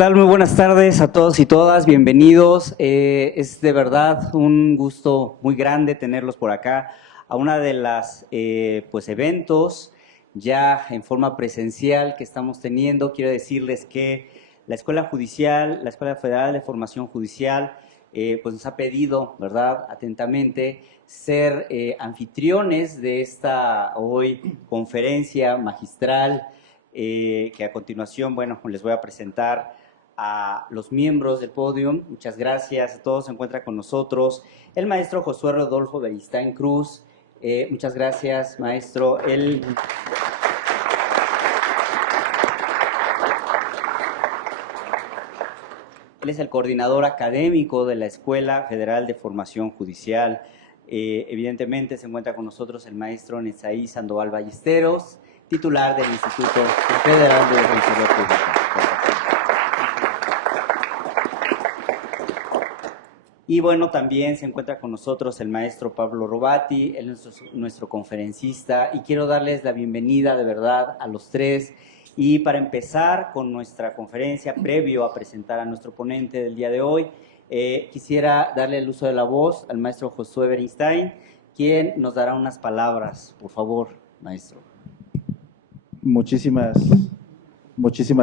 tal? Muy buenas tardes a todos y todas, bienvenidos. Es de verdad un gusto muy grande tenerlos por acá a una de las eventos ya en forma presencial que estamos teniendo. Quiero decirles que la Escuela Judicial, la Escuela Federal de Formación Judicial, pues nos ha pedido, ¿verdad?, atentamente, ser anfitriones de esta hoy conferencia magistral, que a continuación, bueno, les voy a presentar a los miembros del podium. Muchas gracias a todos. Se encuentra con nosotros el maestro Josué Rodolfo Beristain Cruz. Muchas gracias, maestro. Él es el coordinador académico de la Escuela Federal de Formación Judicial. Evidentemente se encuentra con nosotros el maestro Netzaí Sandoval Ballesteros, titular del Instituto Federal de Defensoría Pública. Y bueno, también se encuentra con nosotros el maestro Pablo Robati, él es nuestro conferencista, y quiero darles la bienvenida de verdad a los tres. Y para empezar con nuestra conferencia, previo a presentar a nuestro ponente del día de hoy, quisiera darle el uso de la voz al maestro Josué Beristain, quien nos dará unas palabras. Por favor, maestro. Muchísimas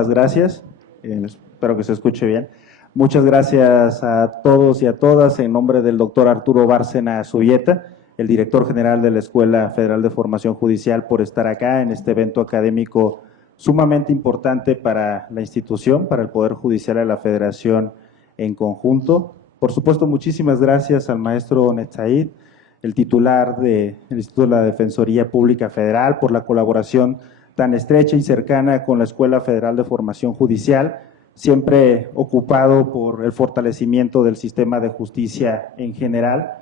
gracias. Espero que se escuche bien. Muchas gracias a todos y a todas en nombre del doctor Arturo Bárcena Zubieta, el director general de la Escuela Federal de Formación Judicial, por estar acá en este evento académico sumamente importante para la institución, para el Poder Judicial de la Federación en conjunto. Por supuesto, muchísimas gracias al maestro Netzaí, el titular del Instituto de la Defensoría Pública Federal, por la colaboración tan estrecha y cercana con la Escuela Federal de Formación Judicial, siempre ocupado por el fortalecimiento del sistema de justicia en general.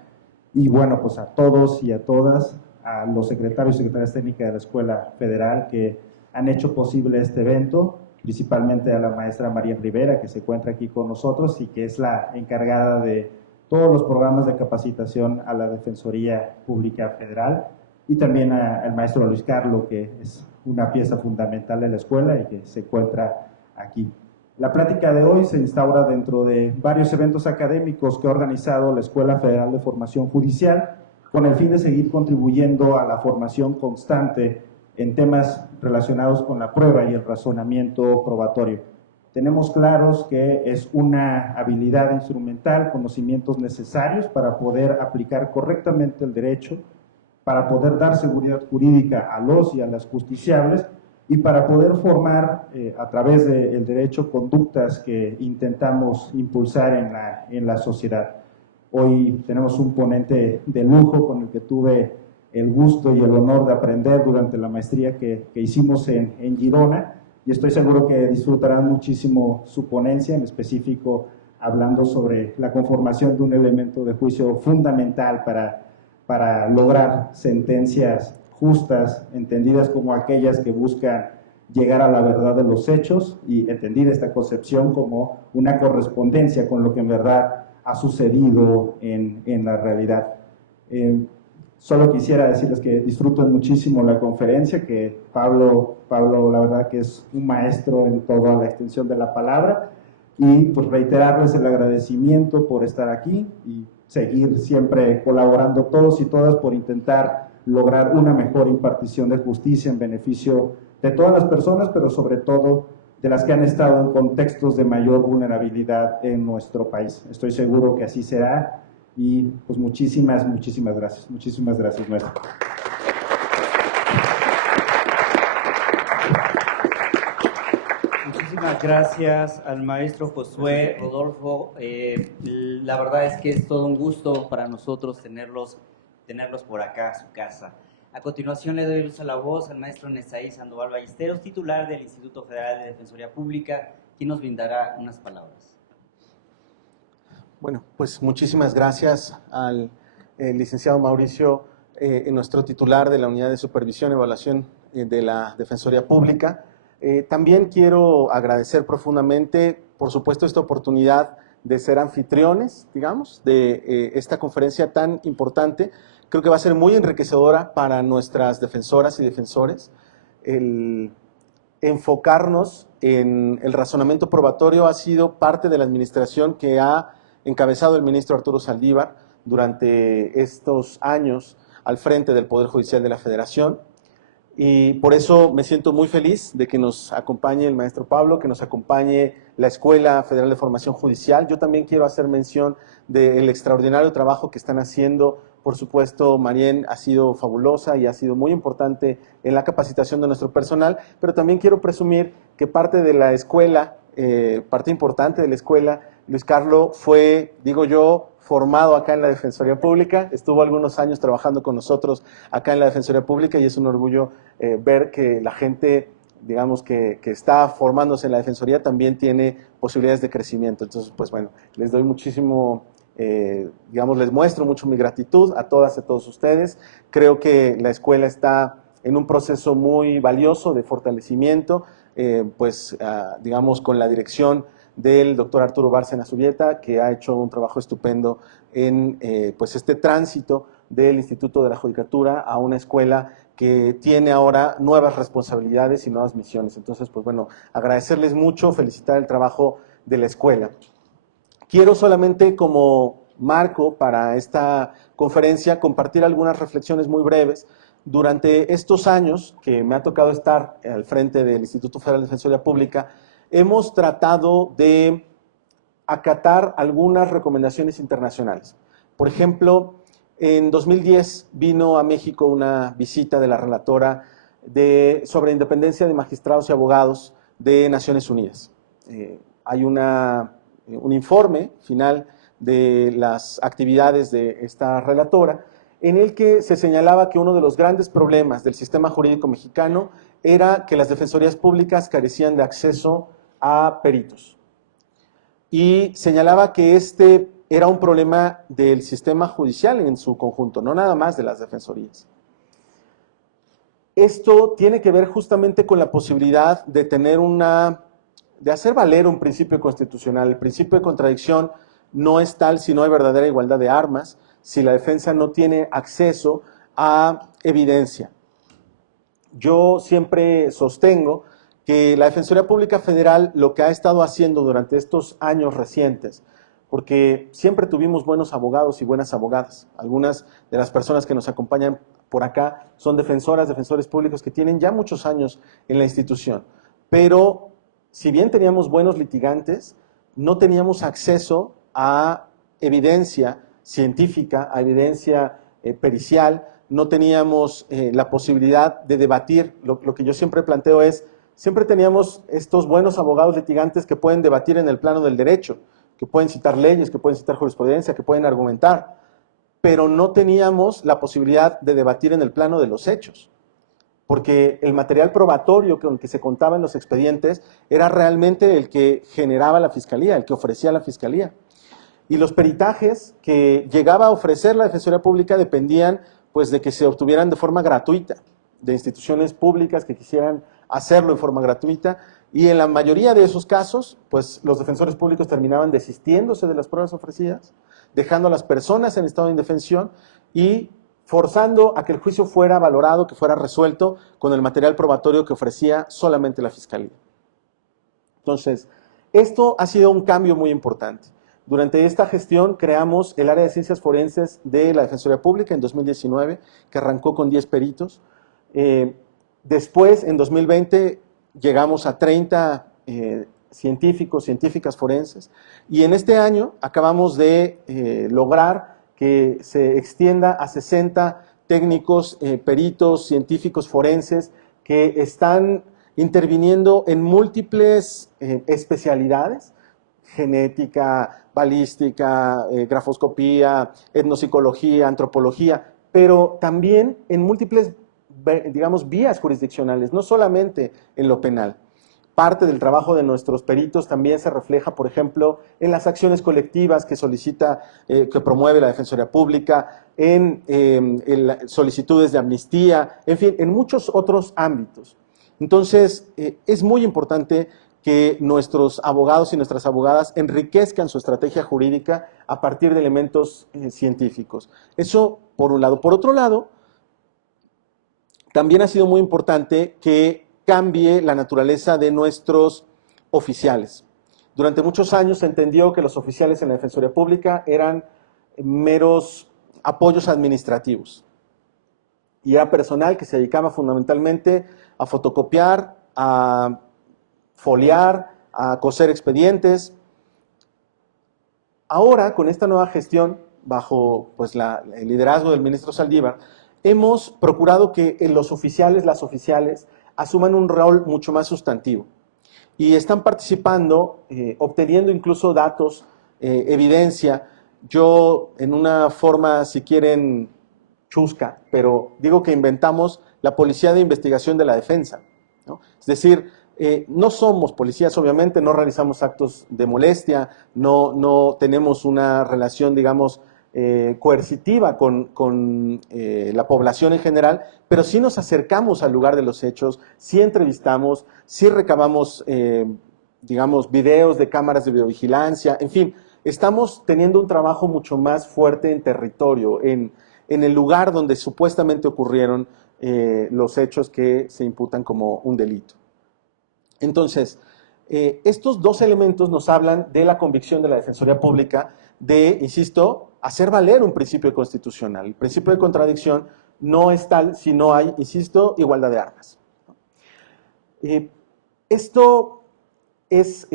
Y bueno, pues a todos y a todas, a los secretarios y secretarias técnicas de la Escuela Federal que han hecho posible este evento, principalmente a la maestra María Rivera, que se encuentra aquí con nosotros y que es la encargada de todos los programas de capacitación a la Defensoría Pública Federal, y también al maestro Luis Carlos, que es una pieza fundamental de la escuela y que se encuentra aquí. La plática de hoy se instaura dentro de varios eventos académicos que ha organizado la Escuela Federal de Formación Judicial, con el fin de seguir contribuyendo a la formación constante en temas relacionados con la prueba y el razonamiento probatorio. Tenemos claros que es una habilidad instrumental, conocimientos necesarios para poder aplicar correctamente el derecho, para poder dar seguridad jurídica a los y a las justiciables y para poder formar a través del derecho conductas que intentamos impulsar en la sociedad. Hoy tenemos un ponente de lujo con el que tuve el gusto y el honor de aprender durante la maestría que hicimos en Girona, y estoy seguro que disfrutarán muchísimo su ponencia, en específico hablando sobre la conformación de un elemento de juicio fundamental para lograr sentencias justas, entendidas como aquellas que buscan llegar a la verdad de los hechos, y entendida esta concepción como una correspondencia con lo que en verdad ha sucedido en la realidad. Solo quisiera decirles que disfruto muchísimo la conferencia, que Pablo la verdad que es un maestro en toda la extensión de la palabra, y pues reiterarles el agradecimiento por estar aquí y seguir siempre colaborando todos y todas por intentar lograr una mejor impartición de justicia en beneficio de todas las personas, pero sobre todo de las que han estado en contextos de mayor vulnerabilidad en nuestro país. Estoy seguro que así será, y pues muchísimas gracias. Muchísimas gracias, maestro. Muchísimas gracias al maestro Josué Rodolfo. La verdad es que es todo un gusto para nosotros tenerlos por acá a su casa. A continuación le doy el uso a la voz al maestro Netzaí Sandoval Ballesteros, titular del Instituto Federal de Defensoría Pública, quien nos brindará unas palabras. Bueno, pues muchísimas gracias al licenciado Mauricio, nuestro titular de la Unidad de Supervisión y Evaluación de la Defensoría Pública. También quiero agradecer profundamente, por supuesto, esta oportunidad de ser anfitriones, digamos, de esta conferencia tan importante. Creo que va a ser muy enriquecedora para nuestras defensoras y defensores. El enfocarnos en el razonamiento probatorio ha sido parte de la administración que ha encabezado el ministro Arturo Saldívar durante estos años al frente del Poder Judicial de la Federación. Y por eso me siento muy feliz de que nos acompañe el maestro Pablo, que nos acompañe la Escuela Federal de Formación Judicial. Yo también quiero hacer mención del extraordinario trabajo que están haciendo. Por supuesto, Marien ha sido fabulosa y ha sido muy importante en la capacitación de nuestro personal, pero también quiero presumir que parte de la escuela, parte importante de la escuela, Luis Carlos fue, digo yo, formado acá en la Defensoría Pública, estuvo algunos años trabajando con nosotros acá en la Defensoría Pública y es un orgullo ver que la gente, digamos, que está formándose en la Defensoría también tiene posibilidades de crecimiento. Entonces, pues bueno, les doy muchísimo, digamos, les muestro mucho mi gratitud a todas y a todos ustedes. Creo que la escuela está en un proceso muy valioso de fortalecimiento, digamos, con la dirección del doctor Arturo Bárcena Subieta, que ha hecho un trabajo estupendo en pues este tránsito del Instituto de la Judicatura a una escuela que tiene ahora nuevas responsabilidades y nuevas misiones. Entonces, pues bueno, agradecerles mucho, felicitar el trabajo de la escuela. Quiero solamente como marco para esta conferencia compartir algunas reflexiones muy breves. Durante estos años que me ha tocado estar al frente del Instituto Federal de Defensoría Pública, hemos tratado de acatar algunas recomendaciones internacionales. Por ejemplo, en 2010 vino a México una visita de la relatora sobre independencia de magistrados y abogados de Naciones Unidas. Hay un informe final de las actividades de esta relatora en el que se señalaba que uno de los grandes problemas del sistema jurídico mexicano era que las defensorías públicas carecían de acceso a peritos. Y señalaba que este era un problema del sistema judicial en su conjunto, no nada más de las defensorías. Esto tiene que ver justamente con la posibilidad de tener de hacer valer un principio constitucional. El principio de contradicción no es tal si no hay verdadera igualdad de armas, si la defensa no tiene acceso a evidencia. Yo siempre sostengo que la Defensoría Pública Federal lo que ha estado haciendo durante estos años recientes, porque siempre tuvimos buenos abogados y buenas abogadas. Algunas de las personas que nos acompañan por acá son defensores públicos que tienen ya muchos años en la institución. Pero si bien teníamos buenos litigantes, no teníamos acceso a evidencia científica, a evidencia pericial, no teníamos la posibilidad de debatir. Lo que yo siempre planteo es, siempre teníamos estos buenos abogados litigantes que pueden debatir en el plano del derecho, que pueden citar leyes, que pueden citar jurisprudencia, que pueden argumentar, pero no teníamos la posibilidad de debatir en el plano de los hechos, porque el material probatorio con el que se contaba en los expedientes era realmente el que generaba la Fiscalía, el que ofrecía la Fiscalía. Y los peritajes que llegaba a ofrecer la Defensoría Pública dependían pues, de que se obtuvieran de forma gratuita, de instituciones públicas que quisieran hacerlo en forma gratuita, y en la mayoría de esos casos, pues los defensores públicos terminaban desistiéndose de las pruebas ofrecidas, dejando a las personas en estado de indefensión y forzando a que el juicio fuera valorado, que fuera resuelto con el material probatorio que ofrecía solamente la Fiscalía. Entonces, esto ha sido un cambio muy importante. Durante esta gestión creamos el área de ciencias forenses de la Defensoría Pública en 2019, que arrancó con 10 peritos. Después, en 2020, llegamos a 30 científicas forenses. Y en este año acabamos de lograr que se extienda a 60 técnicos, peritos, científicos forenses que están interviniendo en múltiples especialidades: genética, balística, grafoscopía, etnopsicología, antropología, pero también en múltiples, digamos, vías jurisdiccionales, no solamente en lo penal. Parte del trabajo de nuestros peritos también se refleja, por ejemplo, en las acciones colectivas que que promueve la Defensoría Pública, en solicitudes de amnistía, en fin, en muchos otros ámbitos. Entonces, es muy importante que nuestros abogados y nuestras abogadas enriquezcan su estrategia jurídica a partir de elementos científicos. Eso por un lado. Por otro lado, también ha sido muy importante que cambie la naturaleza de nuestros oficiales. Durante muchos años se entendió que los oficiales en la Defensoría Pública eran meros apoyos administrativos. Y era personal que se dedicaba fundamentalmente a fotocopiar, a foliar, a coser expedientes. Ahora, con esta nueva gestión, bajo pues, el liderazgo del ministro Saldívar, hemos procurado que los oficiales, las oficiales, asuman un rol mucho más sustantivo. Y están participando, obteniendo incluso datos, evidencia. Yo, en una forma, si quieren, chusca, pero digo que inventamos la Policía de Investigación de la Defensa, ¿no? Es decir, no somos policías, obviamente, no realizamos actos de molestia, no tenemos una relación, digamos, coercitiva con la población en general, pero sí nos acercamos al lugar de los hechos, sí entrevistamos, sí recabamos, digamos, videos de cámaras de videovigilancia, en fin, estamos teniendo un trabajo mucho más fuerte en territorio, en el lugar donde supuestamente ocurrieron los hechos que se imputan como un delito. Entonces, estos dos elementos nos hablan de la convicción de la Defensoría Pública de, insisto, hacer valer un principio constitucional. El principio de contradicción no es tal si no hay, insisto, igualdad de armas. Esto es,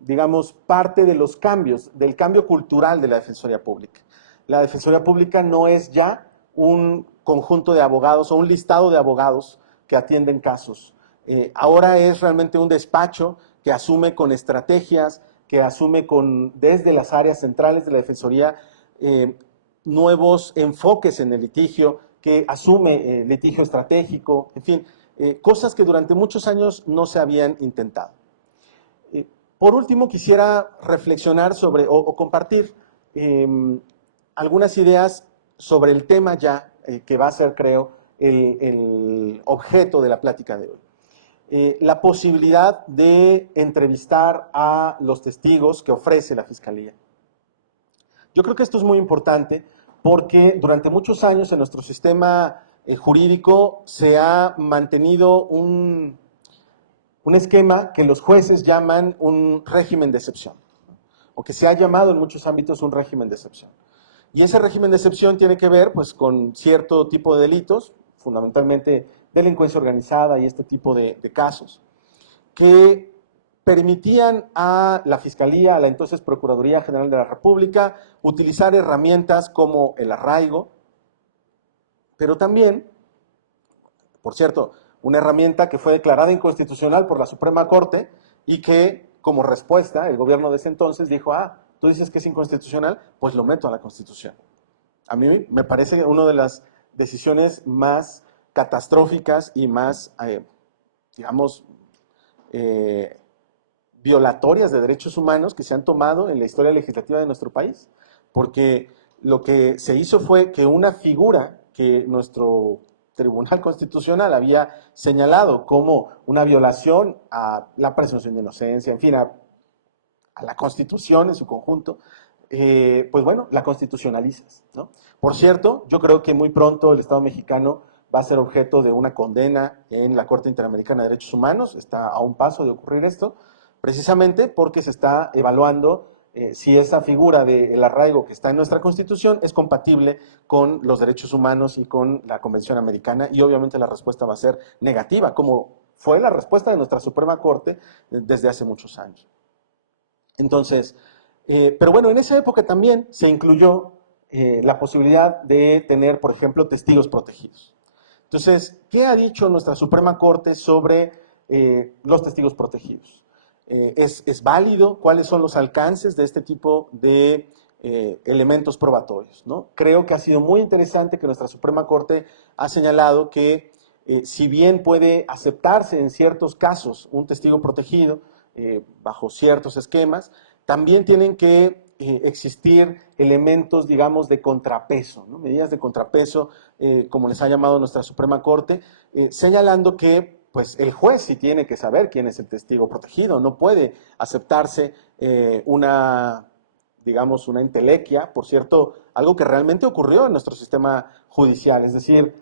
digamos, parte de los cambios, del cambio cultural de la Defensoría Pública. La Defensoría Pública no es ya un conjunto de abogados o un listado de abogados que atienden casos. Ahora es realmente un despacho que asume con estrategias, que asume desde las áreas centrales de la Defensoría nuevos enfoques en el litigio, que asume litigio estratégico, en fin, cosas que durante muchos años no se habían intentado. Por último, quisiera reflexionar sobre o compartir algunas ideas sobre el tema ya que va a ser, creo, el objeto de la plática de hoy. La posibilidad de entrevistar a los testigos que ofrece la Fiscalía. Yo creo que esto es muy importante porque durante muchos años en nuestro sistema jurídico se ha mantenido un esquema que los jueces llaman un régimen de excepción, o que se ha llamado en muchos ámbitos un régimen de excepción. Y ese régimen de excepción tiene que ver pues, con cierto tipo de delitos, fundamentalmente delincuencia organizada y este tipo de casos, que permitían a la Fiscalía, a la entonces Procuraduría General de la República, utilizar herramientas como el arraigo, pero también, por cierto, una herramienta que fue declarada inconstitucional por la Suprema Corte y que, como respuesta, el gobierno de ese entonces dijo, tú dices que es inconstitucional, pues lo meto a la Constitución. A mí me parece una de las decisiones más catastróficas y más, digamos, violatorias de derechos humanos que se han tomado en la historia legislativa de nuestro país. Porque lo que se hizo fue que una figura que nuestro Tribunal Constitucional había señalado como una violación a la presunción de inocencia, en fin, a la Constitución en su conjunto, pues bueno, la constitucionalizas, ¿no? Por cierto, yo creo que muy pronto el Estado mexicano va a ser objeto de una condena en la Corte Interamericana de Derechos Humanos, está a un paso de ocurrir esto, precisamente porque se está evaluando si esa figura del arraigo que está en nuestra Constitución es compatible con los derechos humanos y con la Convención Americana, y obviamente la respuesta va a ser negativa, como fue la respuesta de nuestra Suprema Corte desde hace muchos años. Entonces, pero bueno, en esa época también se incluyó la posibilidad de tener, por ejemplo, testigos protegidos. Entonces, ¿qué ha dicho nuestra Suprema Corte sobre los testigos protegidos? ¿Es válido? ¿Cuáles son los alcances de este tipo de elementos probatorios, ¿no? Creo que ha sido muy interesante que nuestra Suprema Corte ha señalado que si bien puede aceptarse en ciertos casos un testigo protegido bajo ciertos esquemas, también tienen que existir elementos, digamos, de contrapeso, ¿no? Medidas de contrapeso, como les ha llamado nuestra Suprema Corte, señalando que pues, el juez sí tiene que saber quién es el testigo protegido, no puede aceptarse digamos, una entelequia, por cierto, algo que realmente ocurrió en nuestro sistema judicial, es decir,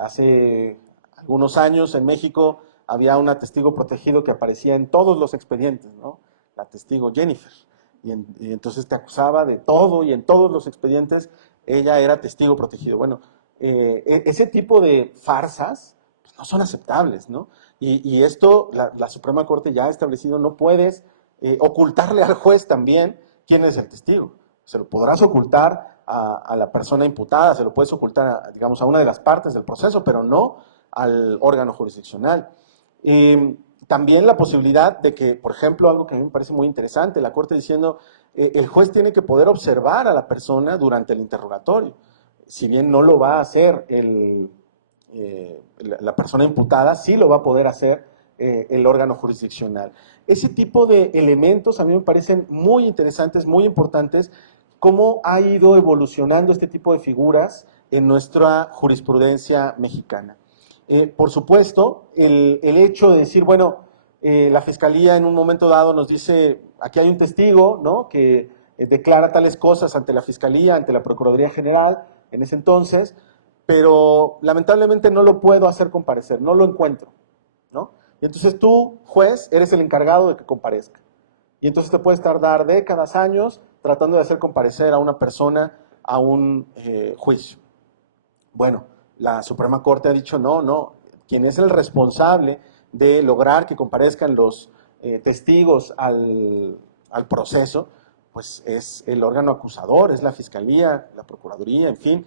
hace algunos años en México había una testigo protegido que aparecía en todos los expedientes, ¿no? La testigo Jennifer. Y entonces te acusaba de todo y en todos los expedientes ella era testigo protegido. Bueno, ese tipo de farsas pues, no son aceptables, ¿no? Y esto la Suprema Corte ya ha establecido, no puedes ocultarle al juez también quién es el testigo. Se lo podrás ocultar a la persona imputada, se lo puedes ocultar, digamos, a una de las partes del proceso, pero no al órgano jurisdiccional. También la posibilidad de que, por ejemplo, algo que a mí me parece muy interesante, la Corte diciendo, el juez tiene que poder observar a la persona durante el interrogatorio. Si bien no lo va a hacer la persona imputada, sí lo va a poder hacer el órgano jurisdiccional. Ese tipo de elementos a mí me parecen muy interesantes, muy importantes, cómo ha ido evolucionando este tipo de figuras en nuestra jurisprudencia mexicana. Por supuesto, el hecho de decir, bueno, la Fiscalía en un momento dado nos dice, aquí hay un testigo, ¿no?, que declara tales cosas ante la Fiscalía, ante la Procuraduría General, en ese entonces, pero lamentablemente no lo puedo hacer comparecer, no lo encuentro, ¿no? Y entonces tú, juez, eres el encargado de que comparezca. Y entonces te puedes tardar décadas, años, tratando de hacer comparecer a una persona a un juicio. Bueno, la Suprema Corte ha dicho no, quien es el responsable de lograr que comparezcan los testigos al proceso, pues es el órgano acusador, es la Fiscalía, la Procuraduría, en fin,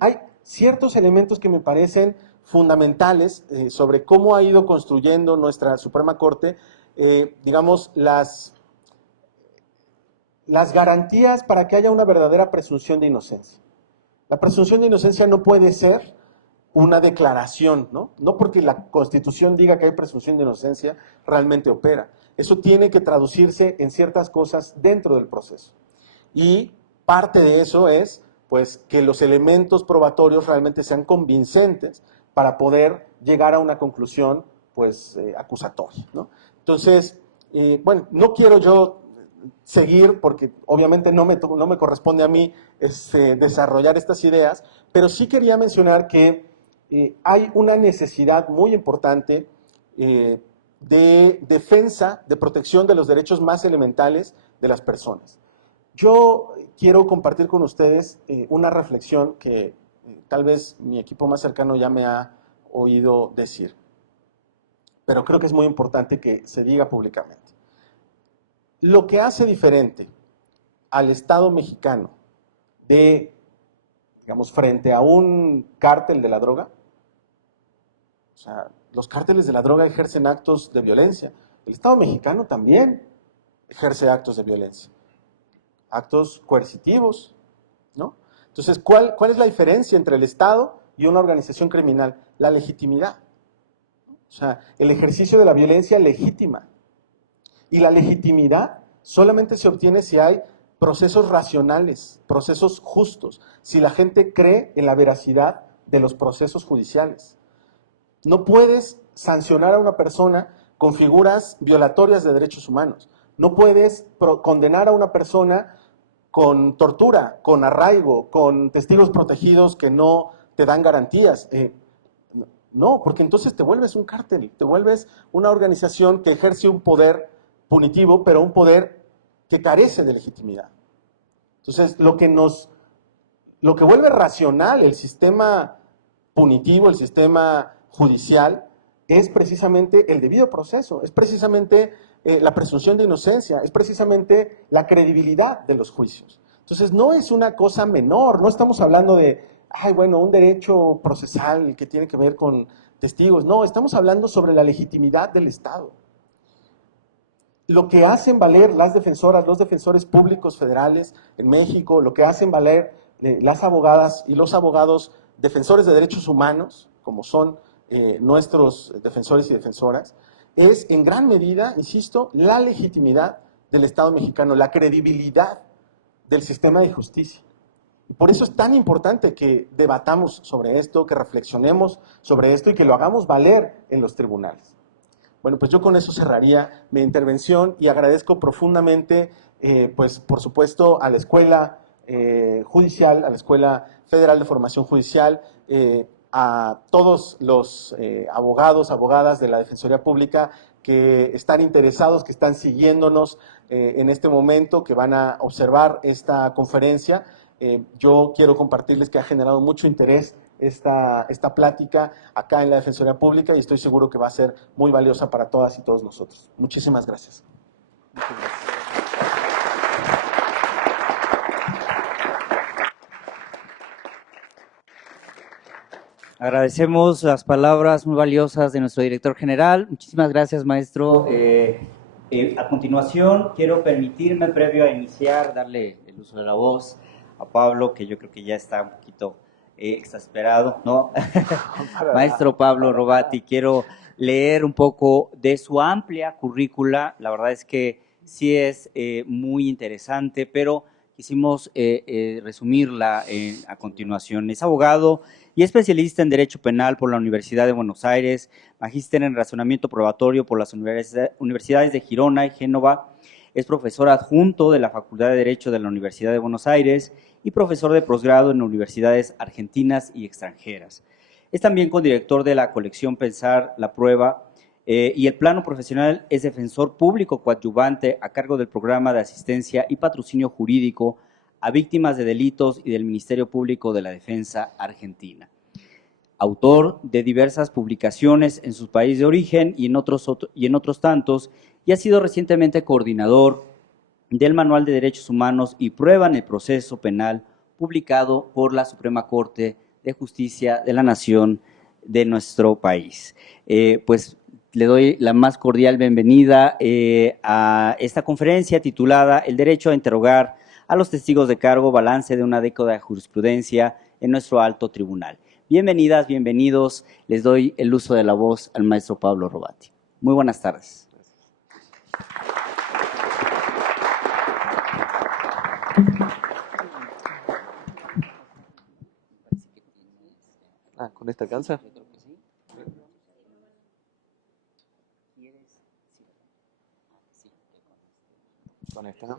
hay ciertos elementos que me parecen fundamentales sobre cómo ha ido construyendo nuestra Suprema Corte, digamos, las garantías para que haya una verdadera presunción de inocencia. La presunción de inocencia no puede ser una declaración, ¿no? No porque la Constitución diga que hay presunción de inocencia, realmente opera. Eso tiene que traducirse en ciertas cosas dentro del proceso. Y parte de eso es, pues, que los elementos probatorios realmente sean convincentes para poder llegar a una conclusión, pues, acusatoria, ¿no? Entonces, bueno, no quiero yo seguir, porque obviamente no me corresponde a mí desarrollar estas ideas, pero sí quería mencionar que hay una necesidad muy importante de defensa, de protección de los derechos más elementales de las personas. Yo quiero compartir con ustedes una reflexión que tal vez mi equipo más cercano ya me ha oído decir, pero creo que es muy importante que se diga públicamente. Lo que hace diferente al Estado mexicano digamos, frente a un cártel de la droga, o sea, los cárteles de la droga ejercen actos de violencia. El Estado mexicano también ejerce actos de violencia, actos coercitivos, ¿no? Entonces, ¿cuál es la diferencia entre el Estado y una organización criminal? La legitimidad. O sea, el ejercicio de la violencia legítima. Y la legitimidad solamente se obtiene si hay procesos racionales, procesos justos, si la gente cree en la veracidad de los procesos judiciales. No puedes sancionar a una persona con figuras violatorias de derechos humanos. No puedes condenar a una persona con tortura, con arraigo, con testigos protegidos que no te dan garantías. No, porque entonces te vuelves un cártel, te vuelves una organización que ejerce un poder punitivo, pero un poder que carece de legitimidad. Entonces, lo que vuelve racional el sistema punitivo, el sistema judicial, es precisamente el debido proceso, es precisamente la presunción de inocencia, es precisamente la credibilidad de los juicios. Entonces, no es una cosa menor, no estamos hablando de, un derecho procesal que tiene que ver con testigos, no, estamos hablando sobre la legitimidad del Estado. Lo que hacen valer las defensoras, los defensores públicos federales en México, lo que hacen valer las abogadas y los abogados defensores de derechos humanos, como son nuestros defensores y defensoras, es en gran medida, insisto, la legitimidad del Estado mexicano, la credibilidad del sistema de justicia. Y por eso es tan importante que debatamos sobre esto, que reflexionemos sobre esto y que lo hagamos valer en los tribunales. Bueno, pues yo con eso cerraría mi intervención y agradezco profundamente, pues por supuesto, a la Escuela Judicial, a la Escuela Federal de Formación Judicial, a todos los abogados, abogadas de la Defensoría Pública que están interesados, que están siguiéndonos en este momento, que van a observar esta conferencia. Yo quiero compartirles que ha generado mucho interés esta plática acá en la Defensoría Pública y estoy seguro que va a ser muy valiosa para todas y todos nosotros. Muchísimas gracias. Muchas gracias. Agradecemos las palabras muy valiosas de nuestro director general. Muchísimas gracias, maestro. A continuación, quiero permitirme, previo a iniciar, darle el uso de la voz a Pablo, que yo creo que ya está un poquito exasperado, ¿no? Maestro Pablo Robati, quiero leer un poco de su amplia currícula. La verdad es que sí es muy interesante, pero quisimos resumirla a continuación. Es abogado y especialista en Derecho Penal por la Universidad de Buenos Aires, magíster en Razonamiento Probatorio por las Universidades de Girona y Génova, es profesor adjunto de la Facultad de Derecho de la Universidad de Buenos Aires y profesor de posgrado en universidades argentinas y extranjeras. Es también codirector de la colección Pensar la Prueba y el plano profesional es defensor público coadyuvante a cargo del programa de asistencia y patrocinio jurídico a víctimas de delitos y del Ministerio Público de la Defensa Argentina. Autor de diversas publicaciones en su país de origen y en otros tantos, y ha sido recientemente coordinador del Manual de Derechos Humanos y Prueba en el Proceso Penal, publicado por la Suprema Corte de Justicia de la Nación de nuestro país. Pues le doy la más cordial bienvenida a esta conferencia titulada El derecho a interrogar a los testigos de cargo, balance de una década de jurisprudencia en nuestro alto tribunal. Bienvenidas, bienvenidos. Les doy el uso de la voz al maestro Pablo Robati. Muy buenas tardes. ¿Con esta alcanza? Con esta, ¿no?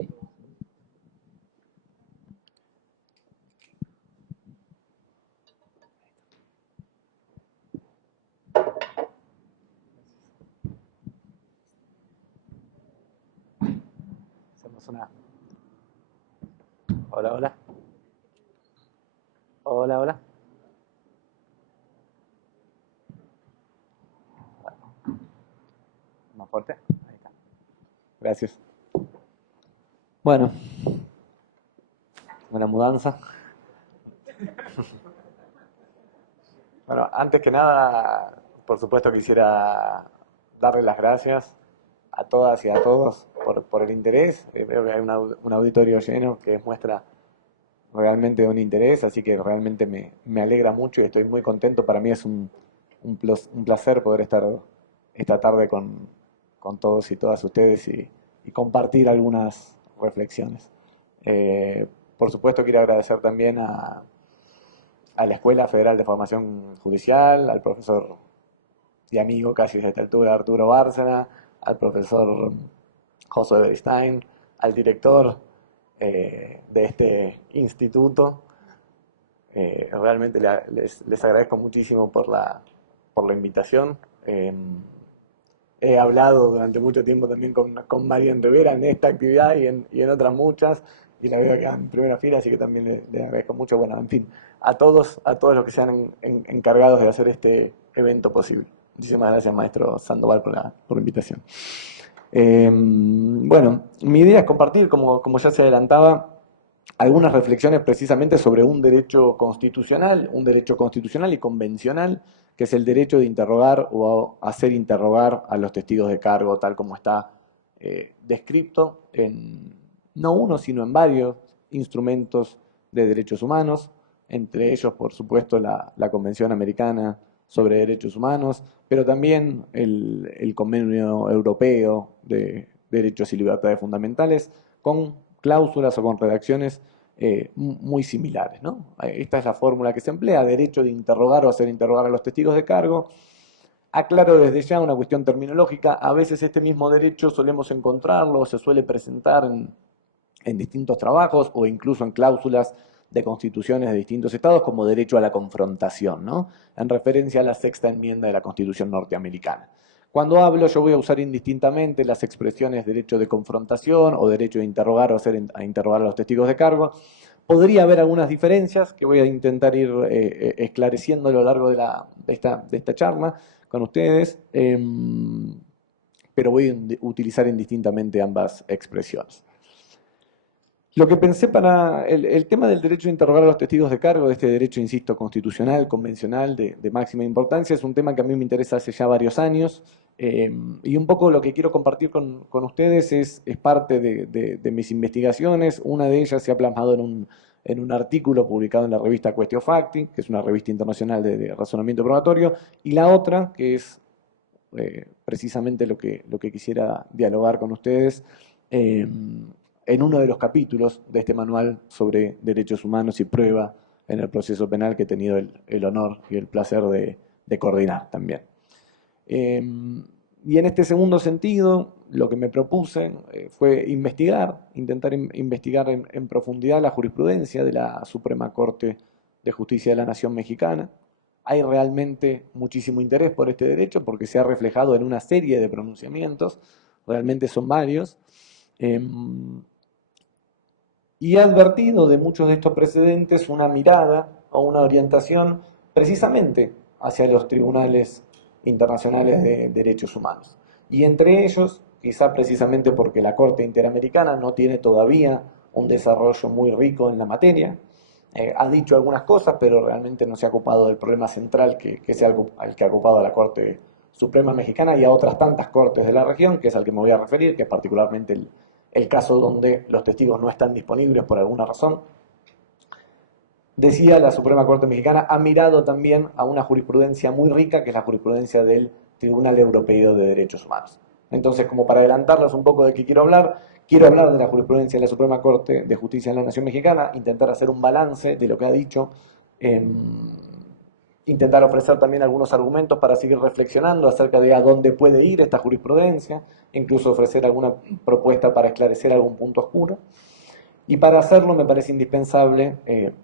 Hacemos una... Hola, hola. Hola, hola. Más fuerte. Ahí está. Gracias. Bueno, una mudanza. Bueno, antes que nada, por supuesto quisiera darle las gracias a todas y a todos por el interés. Veo que hay un auditorio lleno que muestra realmente un interés, así que realmente me alegra mucho y estoy muy contento. Para mí es un placer poder estar esta tarde con todos y todas ustedes y compartir algunas reflexiones. Por supuesto quiero agradecer también a la Escuela Federal de Formación Judicial, al profesor y amigo casi desde esta altura Arturo Bárcena, al profesor José Edelstein, al director de este instituto. Realmente les agradezco muchísimo por la invitación. He hablado durante mucho tiempo también con Marian Rivera en esta actividad y en otras muchas, y la veo acá en primera fila, así que también les agradezco mucho. Bueno, en fin, a todos los que se han encargado de hacer este evento posible. Muchísimas gracias, maestro Sandoval, por la invitación. Bueno, mi idea es compartir, como ya se adelantaba, algunas reflexiones precisamente sobre un derecho constitucional y convencional, que es el derecho de interrogar o hacer interrogar a los testigos de cargo, tal como está descrito en no uno, sino en varios instrumentos de derechos humanos, entre ellos, por supuesto, la Convención Americana sobre Derechos Humanos, pero también el Convenio Europeo de Derechos y Libertades Fundamentales, con cláusulas o con redacciones muy similares, ¿no? Esta es la fórmula que se emplea: derecho de interrogar o hacer interrogar a los testigos de cargo. Aclaro desde ya una cuestión terminológica: a veces este mismo derecho solemos encontrarlo, se suele presentar en distintos trabajos o incluso en cláusulas de constituciones de distintos estados como derecho a la confrontación, ¿no? En referencia a la sexta enmienda de la Constitución norteamericana. Cuando hablo, yo voy a usar indistintamente las expresiones derecho de confrontación o derecho de interrogar o a interrogar a los testigos de cargo. Podría haber algunas diferencias que voy a intentar ir esclareciendo a lo largo de esta charla con ustedes, pero voy a utilizar indistintamente ambas expresiones. Lo que pensé para el tema del derecho a interrogar a los testigos de cargo, de este derecho, insisto, constitucional, convencional, de máxima importancia, es un tema que a mí me interesa hace ya varios años, y un poco lo que quiero compartir con ustedes es parte de mis investigaciones. Una de ellas se ha plasmado en un artículo publicado en la revista Quaestio Facti, que es una revista internacional de razonamiento probatorio, y la otra, que es precisamente lo que quisiera dialogar con ustedes, en uno de los capítulos de este manual sobre derechos humanos y prueba en el proceso penal que he tenido el honor y el placer de coordinar también. Y en este segundo sentido, lo que me propuse fue intentar investigar en profundidad la jurisprudencia de la Suprema Corte de Justicia de la Nación Mexicana. Hay realmente muchísimo interés por este derecho porque se ha reflejado en una serie de pronunciamientos, realmente son varios, y he advertido de muchos de estos precedentes una mirada o una orientación precisamente hacia los tribunales internacionales de derechos humanos. Y entre ellos, quizá precisamente porque la Corte Interamericana no tiene todavía un desarrollo muy rico en la materia, ha dicho algunas cosas, pero realmente no se ha ocupado del problema central que ha ocupado a la Corte Suprema Mexicana y a otras tantas cortes de la región, que es al que me voy a referir, que es particularmente el caso donde los testigos no están disponibles por alguna razón. Decía, la Suprema Corte Mexicana ha mirado también a una jurisprudencia muy rica, que es la jurisprudencia del Tribunal Europeo de Derechos Humanos. Entonces, como para adelantarles un poco de qué quiero hablar de la jurisprudencia de la Suprema Corte de Justicia de la Nación Mexicana, intentar hacer un balance de lo que ha dicho, intentar ofrecer también algunos argumentos para seguir reflexionando acerca de a dónde puede ir esta jurisprudencia, incluso ofrecer alguna propuesta para esclarecer algún punto oscuro. Y para hacerlo me parece indispensable,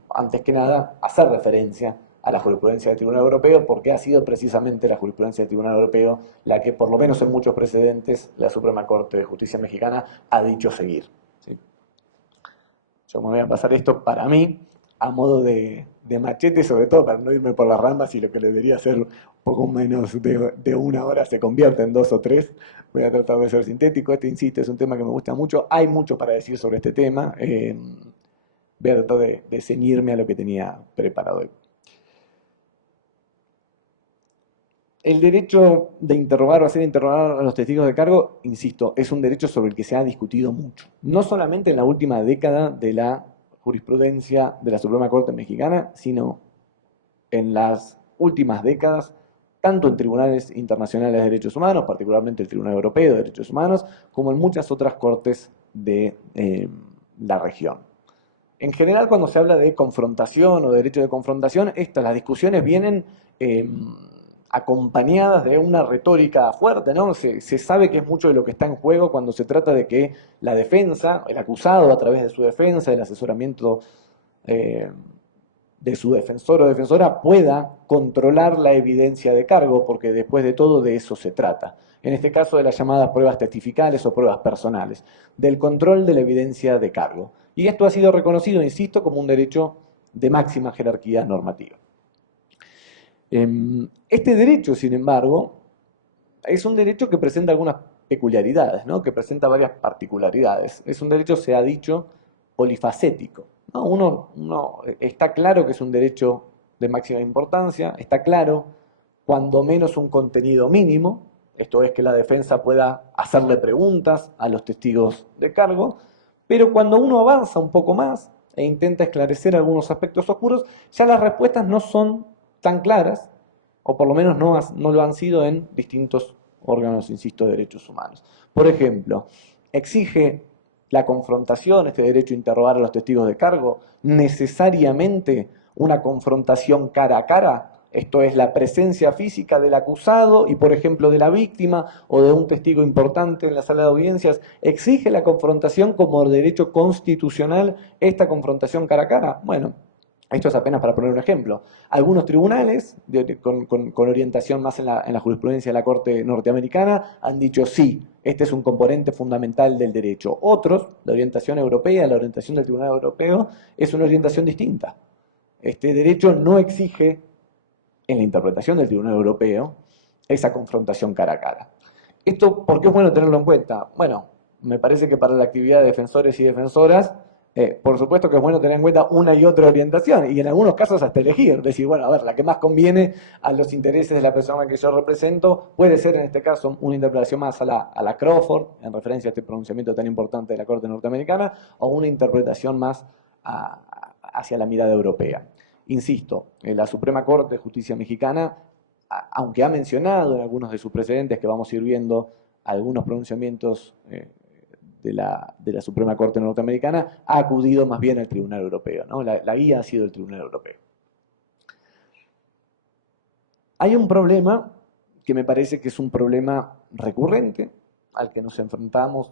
antes que nada, hacer referencia a la jurisprudencia del Tribunal Europeo, porque ha sido precisamente la jurisprudencia del Tribunal Europeo la que, por lo menos en muchos precedentes, la Suprema Corte de Justicia Mexicana ha dicho seguir. ¿Sí? Yo me voy a pasar esto para mí, a modo de machete, sobre todo para no irme por las ramas y lo que le debería ser un poco menos de una hora se convierte en 2 o 3. Voy a tratar de ser sintético. Insisto, es un tema que me gusta mucho. Hay mucho para decir sobre este tema. Voy a tratar de ceñirme a lo que tenía preparado hoy. El derecho de interrogar o hacer interrogar a los testigos de cargo, insisto, es un derecho sobre el que se ha discutido mucho. No solamente en la última década de la jurisprudencia de la Suprema Corte Mexicana, sino en las últimas décadas, tanto en tribunales internacionales de derechos humanos, particularmente el Tribunal Europeo de Derechos Humanos, como en muchas otras cortes de la región. En general, cuando se habla de confrontación o de derecho de confrontación, las discusiones vienen acompañadas de una retórica fuerte, ¿no? Se sabe que es mucho de lo que está en juego cuando se trata de que la defensa, el acusado a través de su defensa, el asesoramiento de su defensor o defensora, pueda controlar la evidencia de cargo, porque después de todo de eso se trata. En este caso de las llamadas pruebas testificales o pruebas personales, del control de la evidencia de cargo. Y esto ha sido reconocido, insisto, como un derecho de máxima jerarquía normativa. Este derecho, sin embargo, es un derecho que presenta algunas peculiaridades, ¿no? Que presenta varias particularidades. Es un derecho, se ha dicho, polifacético, ¿no? Uno está claro que es un derecho de máxima importancia, está claro, cuando menos un contenido mínimo, esto es que la defensa pueda hacerle preguntas a los testigos de cargo, pero cuando uno avanza un poco más e intenta esclarecer algunos aspectos oscuros, ya las respuestas no son tan claras, o por lo menos no lo han sido en distintos órganos, insisto, de derechos humanos. Por ejemplo, exige la confrontación, este derecho a interrogar a los testigos de cargo, necesariamente una confrontación cara a cara, Esto es la presencia física del acusado y, por ejemplo, de la víctima o de un testigo importante en la sala de audiencias. ¿Exige la confrontación como derecho constitucional esta confrontación cara a cara? Bueno, esto es apenas para poner un ejemplo. Algunos tribunales, con orientación más en la jurisprudencia de la Corte norteamericana, han dicho sí, este es un componente fundamental del derecho. Otros, la orientación europea, la orientación del Tribunal Europeo, es una orientación distinta. Este derecho no exige, en la interpretación del Tribunal Europeo, esa confrontación cara a cara. ¿Esto por qué es bueno tenerlo en cuenta? Bueno, me parece que para la actividad de defensores y defensoras, por supuesto que es bueno tener en cuenta una y otra orientación, y en algunos casos hasta elegir, decir, bueno, a ver, la que más conviene a los intereses de la persona que yo represento, puede ser en este caso una interpretación más a la Crawford, en referencia a este pronunciamiento tan importante de la Corte norteamericana, o una interpretación más hacia la mirada europea. Insisto, la Suprema Corte de Justicia Mexicana, aunque ha mencionado en algunos de sus precedentes, que vamos a ir viendo algunos pronunciamientos de la Suprema Corte norteamericana, ha acudido más bien al Tribunal Europeo, ¿no? La guía ha sido el Tribunal Europeo. Hay un problema que me parece que es un problema recurrente al que nos enfrentamos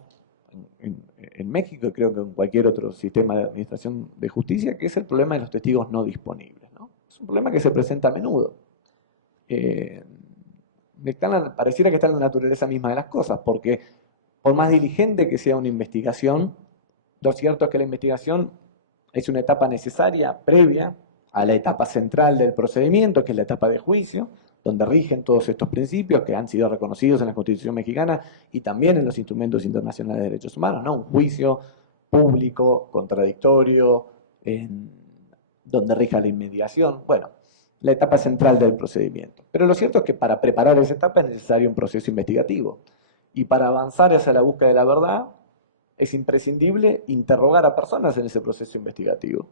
en México y creo que en cualquier otro sistema de administración de justicia, que es el problema de los testigos no disponibles, ¿no? Es un problema que se presenta a menudo. Pareciera que está en la naturaleza misma de las cosas, porque por más diligente que sea una investigación, lo cierto es que la investigación es una etapa necesaria, previa a la etapa central del procedimiento, que es la etapa de juicio, donde rigen todos estos principios que han sido reconocidos en la Constitución mexicana y también en los instrumentos internacionales de derechos humanos, ¿no? Un juicio público, contradictorio, donde rija la inmediación. Bueno, la etapa central del procedimiento. Pero lo cierto es que para preparar esa etapa es necesario un proceso investigativo. Y para avanzar hacia la búsqueda de la verdad, es imprescindible interrogar a personas en ese proceso investigativo.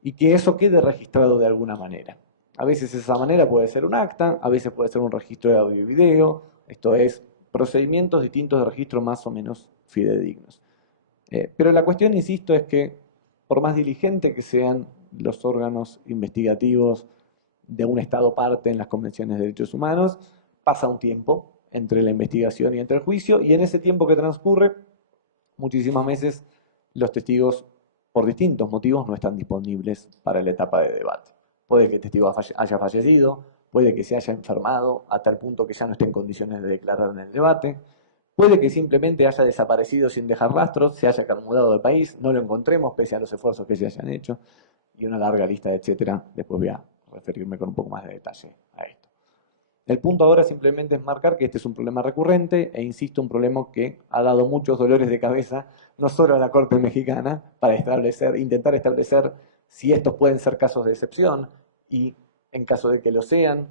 Y que eso quede registrado de alguna manera. A veces esa manera puede ser un acta, a veces puede ser un registro de audio y video, esto es, procedimientos distintos de registro más o menos fidedignos. Pero la cuestión, insisto, es que por más diligente que sean los órganos investigativos de un Estado parte en las convenciones de derechos humanos, pasa un tiempo entre la investigación y entre el juicio, y en ese tiempo que transcurre, muchísimas veces los testigos, por distintos motivos, no están disponibles para la etapa de debate. Puede que el testigo haya fallecido, puede que se haya enfermado a tal punto que ya no esté en condiciones de declarar en el debate, puede que simplemente haya desaparecido sin dejar rastros, se haya mudado de país, no lo encontremos pese a los esfuerzos que se hayan hecho, y una larga lista de etcétera. Después voy a referirme con un poco más de detalle a esto. El punto ahora simplemente es marcar que este es un problema recurrente e insisto, un problema que ha dado muchos dolores de cabeza, no solo a la Corte mexicana, para intentar establecer si estos pueden ser casos de excepción y, en caso de que lo sean,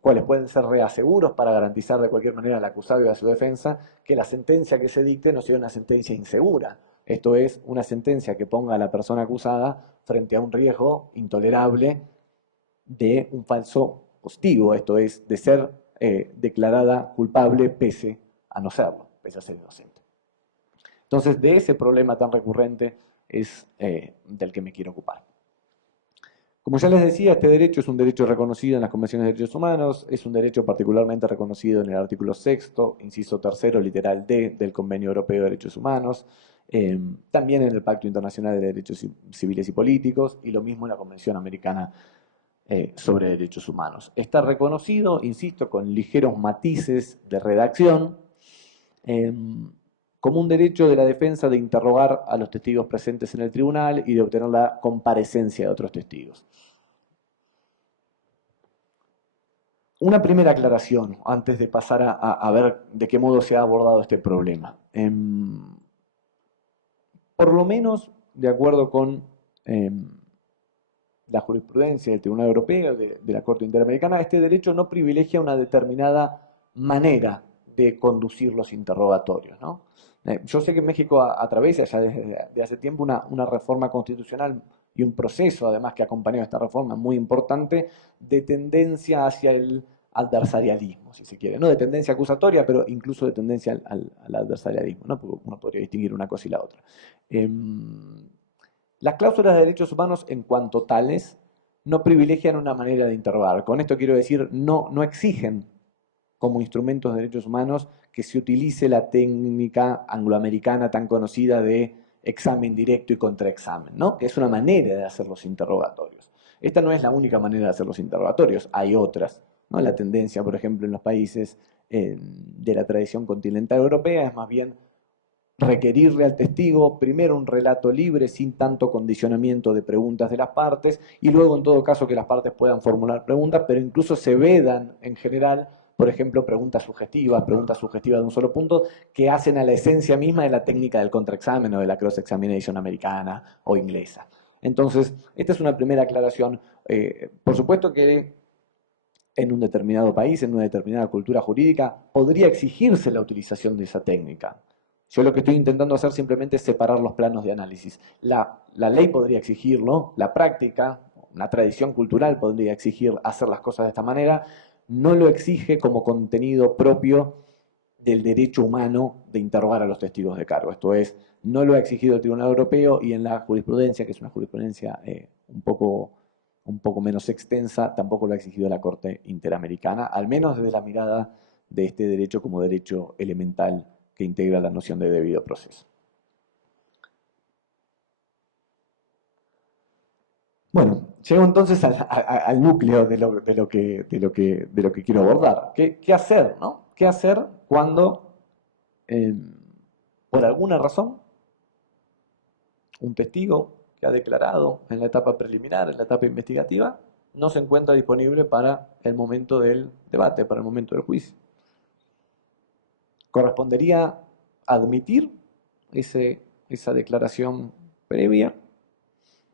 cuáles pueden ser reaseguros para garantizar de cualquier manera al acusado y a su defensa que la sentencia que se dicte no sea una sentencia insegura. Esto es, una sentencia que ponga a la persona acusada frente a un riesgo intolerable de un falso positivo, esto es, de ser declarada culpable pese a no serlo, pese a ser inocente. Entonces, de ese problema tan recurrente es del que me quiero ocupar. Como ya les decía, este derecho es un derecho reconocido en las Convenciones de Derechos Humanos, es un derecho particularmente reconocido en el artículo 6, inciso 3, literal D, del Convenio Europeo de Derechos Humanos, también en el Pacto Internacional de Derechos Civiles y Políticos, y lo mismo en la Convención Americana sobre Derechos Humanos. Está reconocido, insisto, con ligeros matices de redacción, como un derecho de la defensa de interrogar a los testigos presentes en el tribunal y de obtener la comparecencia de otros testigos. Una primera aclaración antes de pasar a ver de qué modo se ha abordado este problema. Por lo menos, de acuerdo con la jurisprudencia del Tribunal Europeo, de la Corte Interamericana, este derecho no privilegia una determinada manera de conducir los interrogatorios, ¿no? Yo sé que México atraviesa ya desde hace tiempo una reforma constitucional y un proceso, además, que acompañó esta reforma muy importante, de tendencia hacia el adversarialismo, si se quiere. No de tendencia acusatoria, pero incluso de tendencia al adversarialismo, ¿no? Porque uno podría distinguir una cosa y la otra. Las cláusulas de derechos humanos, en cuanto tales, no privilegian una manera de interrogar. Con esto quiero decir, no exigen como instrumentos de derechos humanos que se utilice la técnica angloamericana tan conocida de examen directo y contraexamen, ¿no? Que es una manera de hacer los interrogatorios. Esta no es la única manera de hacer los interrogatorios, hay otras, ¿no? La tendencia, por ejemplo, en los países de la tradición continental europea es más bien requerirle al testigo primero un relato libre sin tanto condicionamiento de preguntas de las partes y luego en todo caso que las partes puedan formular preguntas, pero incluso se vedan en general, por ejemplo, preguntas sugestivas de un solo punto que hacen a la esencia misma de la técnica del contraexamen o de la cross-examination americana o inglesa. Entonces, esta es una primera aclaración. Por supuesto que en un determinado país, en una determinada cultura jurídica, podría exigirse la utilización de esa técnica. Yo lo que estoy intentando hacer simplemente es separar los planos de análisis. La ley podría exigirlo, la práctica, una tradición cultural podría exigir hacer las cosas de esta manera, no lo exige como contenido propio del derecho humano de interrogar a los testigos de cargo. Esto es, no lo ha exigido el Tribunal Europeo y en la jurisprudencia, que es una jurisprudencia un poco menos extensa, tampoco lo ha exigido la Corte Interamericana, al menos desde la mirada de este derecho como derecho elemental que integra la noción de debido proceso. Bueno, llego entonces al núcleo de lo que quiero abordar. ¿Qué hacer, no? ¿Qué hacer cuando, por alguna razón, un testigo que ha declarado en la etapa preliminar, en la etapa investigativa, no se encuentra disponible para el momento del debate, para el momento del juicio? Correspondería admitir esa declaración previa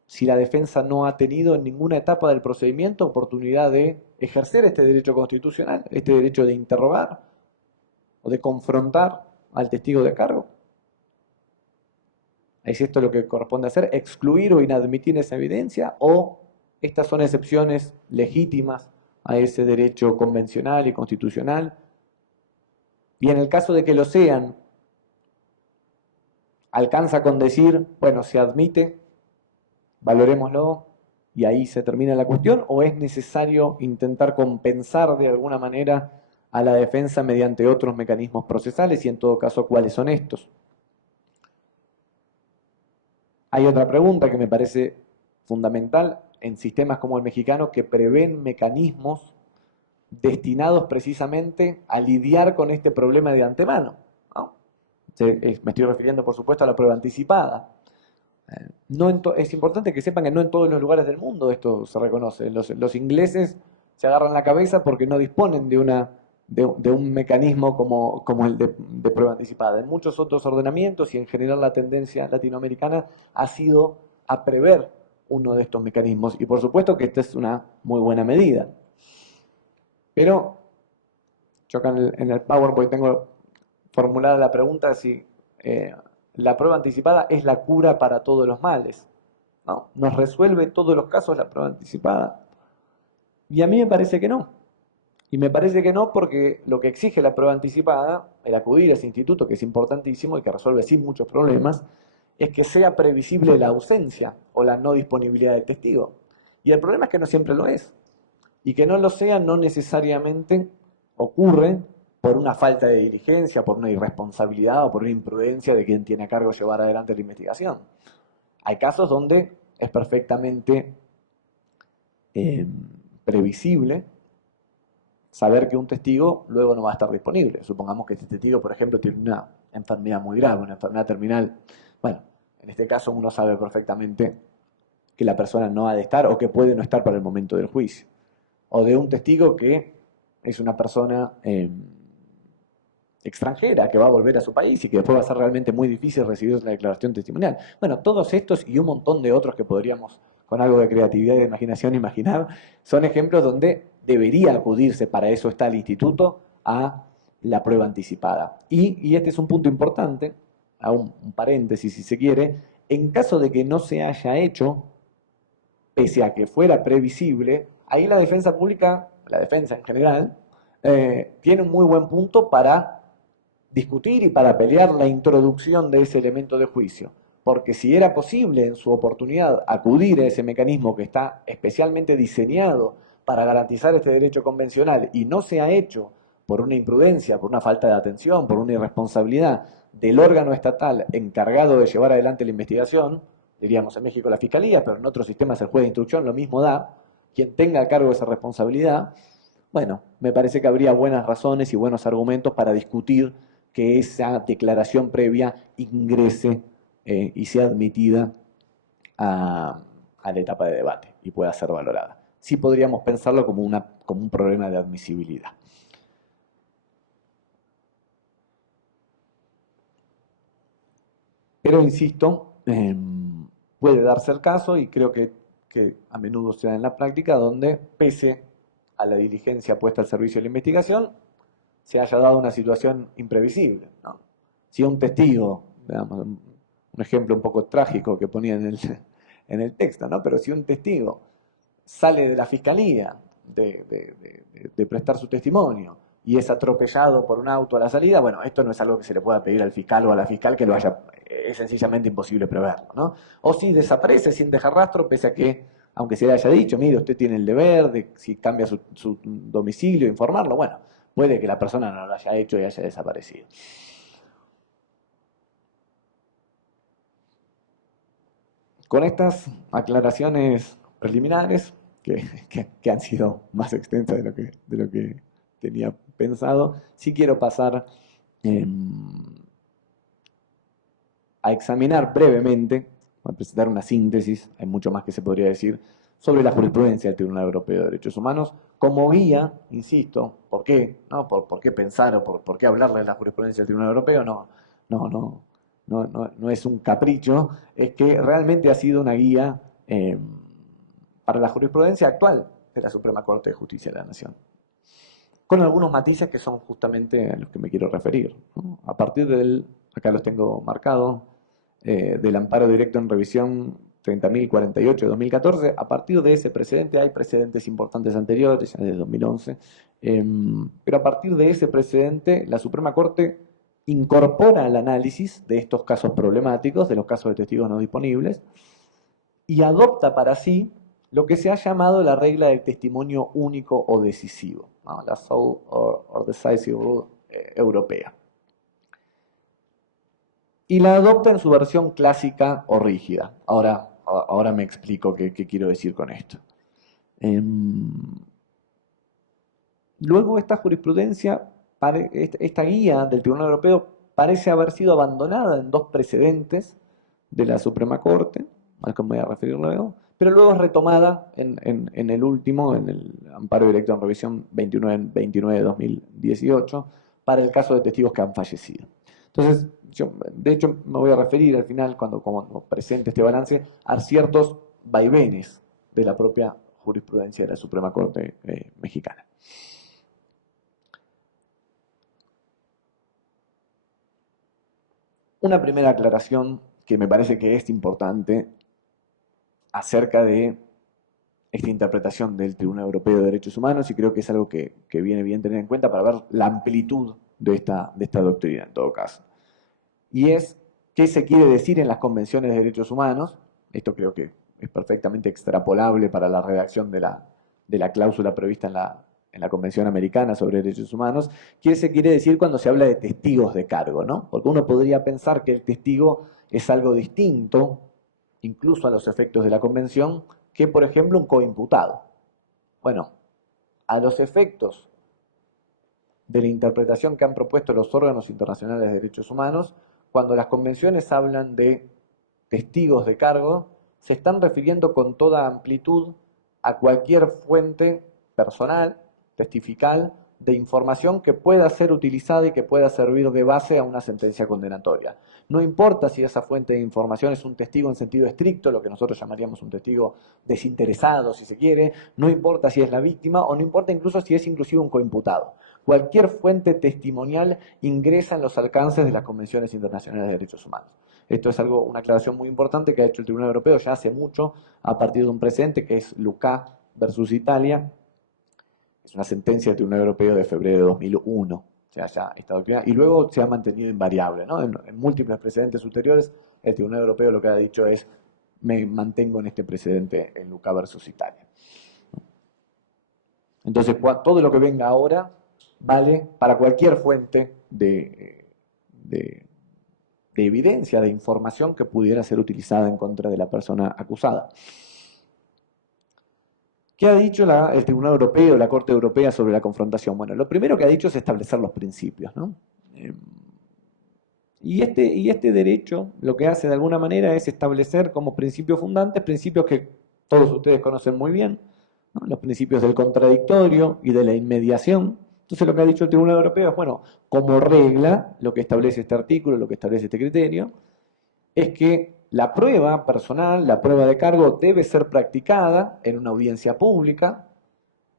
si la defensa no ha tenido en ninguna etapa del procedimiento oportunidad de ejercer este derecho constitucional, este derecho de interrogar o de confrontar al testigo de cargo. ¿Es esto lo que corresponde hacer? ¿Excluir o inadmitir esa evidencia? ¿O estas son excepciones legítimas a ese derecho convencional y constitucional? Y en el caso de que lo sean, ¿alcanza con decir, bueno, se admite, valorémoslo y ahí se termina la cuestión? ¿O es necesario intentar compensar de alguna manera a la defensa mediante otros mecanismos procesales y en todo caso, ¿cuáles son estos? Hay otra pregunta que me parece fundamental en sistemas como el mexicano que prevén mecanismos destinados precisamente a lidiar con este problema de antemano, ¿no? Me estoy refiriendo, por supuesto, a la prueba anticipada. Es importante que sepan que no en todos los lugares del mundo esto se reconoce. Los ingleses se agarran la cabeza porque no disponen de un mecanismo como el de prueba anticipada. En muchos otros ordenamientos y en general la tendencia latinoamericana ha sido a prever uno de estos mecanismos y por supuesto que esta es una muy buena medida. Pero yo acá en el PowerPoint tengo formulada la pregunta si la prueba anticipada es la cura para todos los males, ¿no? ¿Nos resuelve todos los casos la prueba anticipada? Y a mí me parece que no. Y me parece que no porque lo que exige la prueba anticipada, el acudir a ese instituto que es importantísimo y que resuelve sin muchos problemas, es que sea previsible la ausencia o la no disponibilidad del testigo. Y el problema es que no siempre lo es. Y que no lo sea no necesariamente ocurre por una falta de diligencia, por una irresponsabilidad o por una imprudencia de quien tiene a cargo llevar adelante la investigación. Hay casos donde es perfectamente previsible saber que un testigo luego no va a estar disponible. Supongamos que este testigo, por ejemplo, tiene una enfermedad muy grave, una enfermedad terminal. Bueno, en este caso uno sabe perfectamente que la persona no ha de estar o que puede no estar para el momento del juicio. O de un testigo que es una persona extranjera que va a volver a su país y que después va a ser realmente muy difícil recibir la declaración testimonial. Bueno, todos estos y un montón de otros que podríamos, con algo de creatividad y de imaginación, imaginar, son ejemplos donde debería acudirse, para eso está el instituto, a la prueba anticipada. Y este es un punto importante, a un paréntesis si se quiere, en caso de que no se haya hecho, pese a que fuera previsible, ahí la defensa pública, la defensa en general, tiene un muy buen punto para discutir y para pelear la introducción de ese elemento de juicio. porque si era posible en su oportunidad acudir a ese mecanismo que está especialmente diseñado para garantizar este derecho convencional y no se ha hecho por una imprudencia, por una falta de atención, por una irresponsabilidad del órgano estatal encargado de llevar adelante la investigación, diríamos en México la Fiscalía, pero en otros sistemas el juez de instrucción lo mismo da, quien tenga a cargo esa responsabilidad, bueno, me parece que habría buenas razones y buenos argumentos para discutir que esa declaración previa ingrese y sea admitida a la etapa de debate y pueda ser valorada. Sí podríamos pensarlo como un problema de admisibilidad. Pero insisto, puede darse el caso, y creo que a menudo se da en la práctica, donde pese a la diligencia puesta al servicio de la investigación, se haya dado una situación imprevisible, ¿no? Si un testigo, digamos, un ejemplo un poco trágico que ponía en el texto, ¿no? Pero si un testigo sale de la fiscalía de prestar su testimonio y es atropellado por un auto a la salida, bueno, esto no es algo que se le pueda pedir al fiscal o a la fiscal que lo haya, es sencillamente imposible preverlo, ¿no? O si desaparece sin dejar rastro, pese a que, aunque se le haya dicho, mire, usted tiene el deber de, si cambia su domicilio, informarlo, bueno, puede que la persona no lo haya hecho y haya desaparecido. Con estas aclaraciones preliminares, que han sido más extensas de lo que tenía pensado, sí quiero pasar a examinar brevemente, a presentar una síntesis, hay mucho más que se podría decir, sobre la jurisprudencia del Tribunal Europeo de Derechos Humanos, como guía, insisto, ¿por qué? ¿No? ¿Por qué pensar o por qué hablarle de la jurisprudencia del Tribunal Europeo? No es un capricho, es que realmente ha sido una guía para la jurisprudencia actual de la Suprema Corte de Justicia de la Nación, con algunos matices que son justamente a los que me quiero referir, ¿no? A partir del, acá los tengo marcados, del amparo directo en revisión 30.048 de 2014, a partir de ese precedente, hay precedentes importantes anteriores, ya desde 2011, pero a partir de ese precedente, la Suprema Corte incorpora al análisis de estos casos problemáticos, de los casos de testigos no disponibles, y adopta para sí lo que se ha llamado la regla del testimonio único o decisivo, ¿no? La sole or decisive rule europea. Y la adopta en su versión clásica o rígida. Ahora me explico qué quiero decir con esto. Luego esta jurisprudencia, esta guía del Tribunal Europeo parece haber sido abandonada en dos precedentes de la Suprema Corte, al que me voy a referir luego, pero luego es retomada en el último, en el amparo directo en revisión 29 de 2018, para el caso de testigos que han fallecido. Entonces, yo de hecho me voy a referir al final, cuando presente este balance, a ciertos vaivenes de la propia jurisprudencia de la Suprema Corte mexicana. Una primera aclaración que me parece que es importante acerca de esta interpretación del Tribunal Europeo de Derechos Humanos, y creo que es algo que viene bien tener en cuenta para ver la amplitud de esta doctrina en todo caso. Y es qué se quiere decir en las convenciones de derechos humanos. Esto creo que es perfectamente extrapolable para la redacción de la cláusula prevista en la Convención Americana sobre Derechos Humanos. ¿Qué se quiere decir cuando se habla de testigos de cargo, ¿no? Porque uno podría pensar que el testigo es algo distinto, incluso a los efectos de la Convención, que, por ejemplo, un coimputado. Bueno, a los efectos de la interpretación que han propuesto los órganos internacionales de derechos humanos, cuando las convenciones hablan de testigos de cargo, se están refiriendo con toda amplitud a cualquier fuente personal, testifical, de información que pueda ser utilizada y que pueda servir de base a una sentencia condenatoria. No importa si esa fuente de información es un testigo en sentido estricto, lo que nosotros llamaríamos un testigo desinteresado, si se quiere, no importa si es la víctima o no importa incluso si es inclusive un coimputado. Cualquier fuente testimonial ingresa en los alcances de las convenciones internacionales de derechos humanos. Esto es una aclaración muy importante que ha hecho el Tribunal Europeo ya hace mucho, a partir de un precedente que es Lucá versus Italia. Es una sentencia del Tribunal Europeo de febrero de 2001. se haya esta doctrina, y luego se ha mantenido invariable, ¿no? En múltiples precedentes ulteriores, el Tribunal Europeo lo que ha dicho es: me mantengo en este precedente en Lucá versus Italia. Entonces, todo lo que venga ahora vale para cualquier fuente de evidencia, de información que pudiera ser utilizada en contra de la persona acusada. ¿Qué ha dicho el Tribunal Europeo, la Corte Europea sobre la confrontación? Bueno, lo primero que ha dicho es establecer los principios, ¿no? Y este derecho lo que hace de alguna manera es establecer como principios fundantes, principios que todos ustedes conocen muy bien, ¿no? Los principios del contradictorio y de la inmediación. Entonces lo que ha dicho el Tribunal Europeo es, bueno, como regla, lo que establece este artículo, lo que establece este criterio, es que la prueba personal, la prueba de cargo, debe ser practicada en una audiencia pública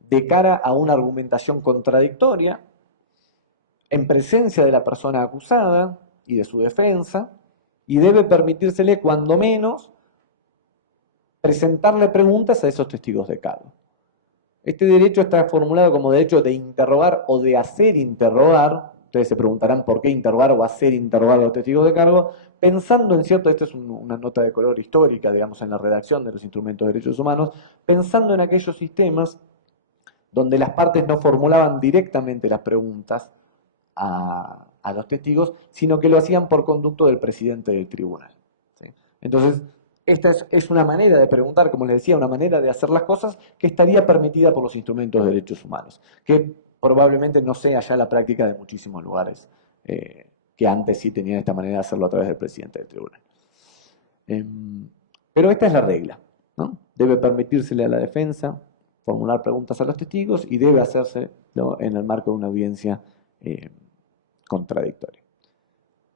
de cara a una argumentación contradictoria, en presencia de la persona acusada y de su defensa, y debe permitírsele, cuando menos, presentarle preguntas a esos testigos de cargo. Este derecho está formulado como derecho de interrogar o de hacer interrogar. Ustedes se preguntarán por qué interrogar o hacer interrogar a los testigos de cargo, pensando en cierto, esta es una nota de color histórica, digamos, en la redacción de los instrumentos de derechos humanos, pensando en aquellos sistemas donde las partes no formulaban directamente las preguntas a los testigos, sino que lo hacían por conducto del presidente del tribunal, ¿sí? Entonces, esta es una manera de preguntar, como les decía, una manera de hacer las cosas que estaría permitida por los instrumentos de derechos humanos, que probablemente no sea ya la práctica de muchísimos lugares que antes sí tenían esta manera de hacerlo a través del presidente del tribunal. Pero esta es la regla, ¿no? Debe permitírsele a la defensa formular preguntas a los testigos y debe hacérselo en el marco de una audiencia contradictoria.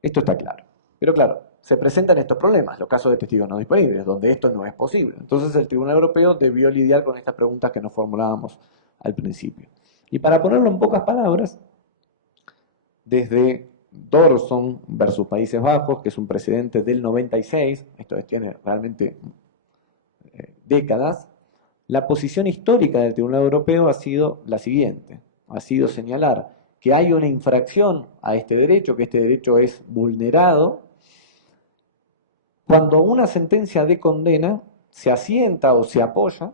Esto está claro. Pero claro, se presentan estos problemas, los casos de testigos no disponibles, donde esto no es posible. Entonces el Tribunal Europeo debió lidiar con estas preguntas que nos formulábamos al principio. Y para ponerlo en pocas palabras, desde Dorson versus Países Bajos, que es un precedente del 96, esto tiene realmente décadas, la posición histórica del Tribunal Europeo ha sido la siguiente: ha sido señalar que hay una infracción a este derecho, que este derecho es vulnerado, cuando una sentencia de condena se asienta o se apoya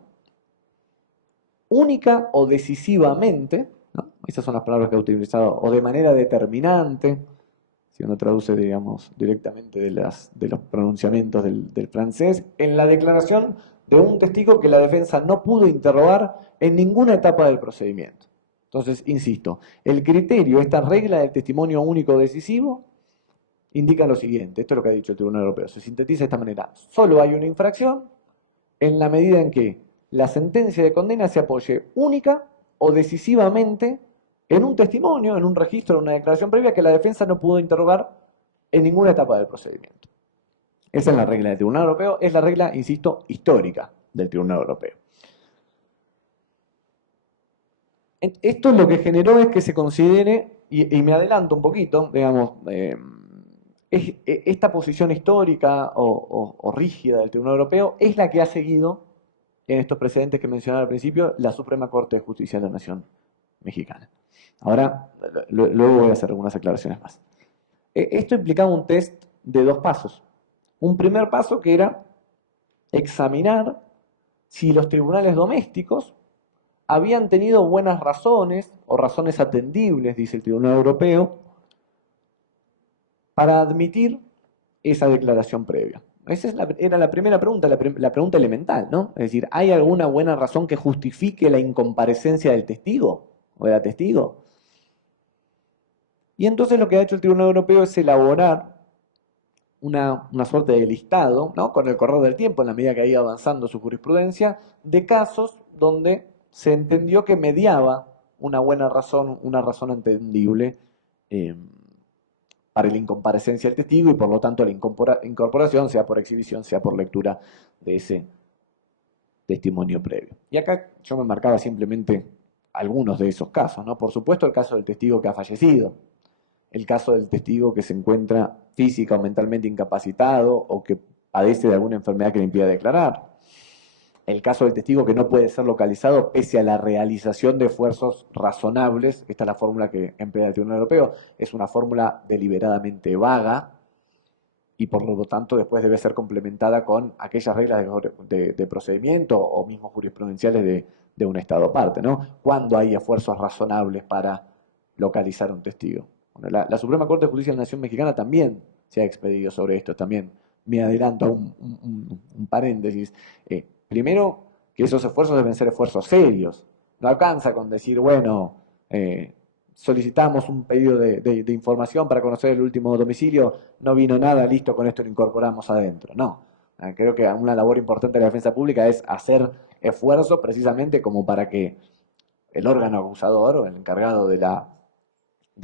única o decisivamente, ¿no? Esas son las palabras que ha utilizado, o de manera determinante, si uno traduce, digamos, directamente de los pronunciamientos del francés, en la declaración de un testigo que la defensa no pudo interrogar en ninguna etapa del procedimiento. Entonces, insisto, el criterio, esta regla del testimonio único decisivo, indica lo siguiente: esto es lo que ha dicho el Tribunal Europeo, se sintetiza de esta manera: solo hay una infracción en la medida en que la sentencia de condena se apoye única o decisivamente en un testimonio, en un registro, en una declaración previa que la defensa no pudo interrogar en ninguna etapa del procedimiento. Esa es la regla del Tribunal Europeo, es la regla, insisto, histórica del Tribunal Europeo. Esto lo que generó es que se considere, y me adelanto un poquito, digamos, esta posición histórica o rígida del Tribunal Europeo es la que ha seguido en estos precedentes que mencionaba al principio la Suprema Corte de Justicia de la Nación Mexicana. Ahora, luego voy a hacer algunas aclaraciones más. Esto implicaba un test de 2 pasos. Un primer paso que era examinar si los tribunales domésticos habían tenido buenas razones o razones atendibles, dice el Tribunal Europeo, para admitir esa declaración previa. Esa era la primera pregunta, la pregunta elemental, ¿no? Es decir, ¿hay alguna buena razón que justifique la incomparecencia del testigo o de la testigo? Y entonces lo que ha hecho el Tribunal Europeo es elaborar una suerte de listado, ¿no? Con el correr del tiempo, en la medida que ha ido avanzando su jurisprudencia, de casos donde se entendió que mediaba una buena razón, una razón entendible para la incomparecencia del testigo y por lo tanto la incorporación, sea por exhibición, sea por lectura de ese testimonio previo. Y acá yo me marcaba simplemente algunos de esos casos, ¿no? Por supuesto, el caso del testigo que ha fallecido, el caso del testigo que se encuentra física o mentalmente incapacitado o que padece de alguna enfermedad que le impida declarar, el caso del testigo que no puede ser localizado pese a la realización de esfuerzos razonables. Esta es la fórmula que emplea el Tribunal Europeo. Es una fórmula deliberadamente vaga y por lo tanto después debe ser complementada con aquellas reglas de procedimiento o mismos jurisprudenciales de un Estado parte, ¿no? Cuando hay esfuerzos razonables para localizar un testigo. Bueno, la Suprema Corte de Justicia de la Nación Mexicana también se ha expedido sobre esto, también me adelanto a un paréntesis. Primero, que esos esfuerzos deben ser esfuerzos serios. No alcanza con decir, bueno, solicitamos un pedido de información para conocer el último domicilio, no vino nada, listo, con esto lo incorporamos adentro. No, creo que una labor importante de la defensa pública es hacer esfuerzos precisamente como para que el órgano acusador o el encargado de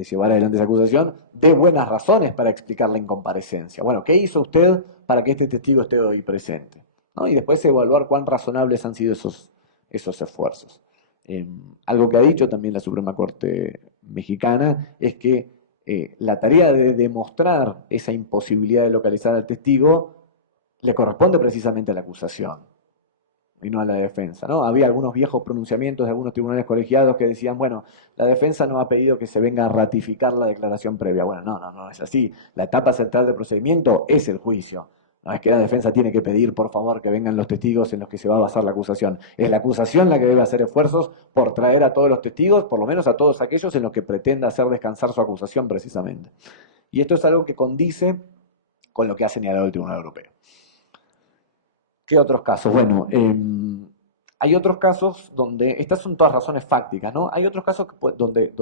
llevar adelante esa acusación dé buenas razones para explicar la incomparecencia. Bueno, ¿qué hizo usted para que este testigo esté hoy presente? ¿No? Y después evaluar cuán razonables han sido esos esfuerzos. Algo que ha dicho también la Suprema Corte mexicana es que la tarea de demostrar esa imposibilidad de localizar al testigo le corresponde precisamente a la acusación y no a la defensa, ¿no? Había algunos viejos pronunciamientos de algunos tribunales colegiados que decían, bueno, la defensa no ha pedido que se venga a ratificar la declaración previa. Bueno, no es así. La etapa central del procedimiento es el juicio. No es que la defensa tiene que pedir, por favor, que vengan los testigos en los que se va a basar la acusación. Es la acusación la que debe hacer esfuerzos por traer a todos los testigos, por lo menos a todos aquellos en los que pretenda hacer descansar su acusación precisamente. Y esto es algo que condice con lo que ha señalado el Tribunal Europeo. ¿Qué otros casos? Bueno, hay otros casos donde, estas son todas razones fácticas, ¿no? Hay otros casos donde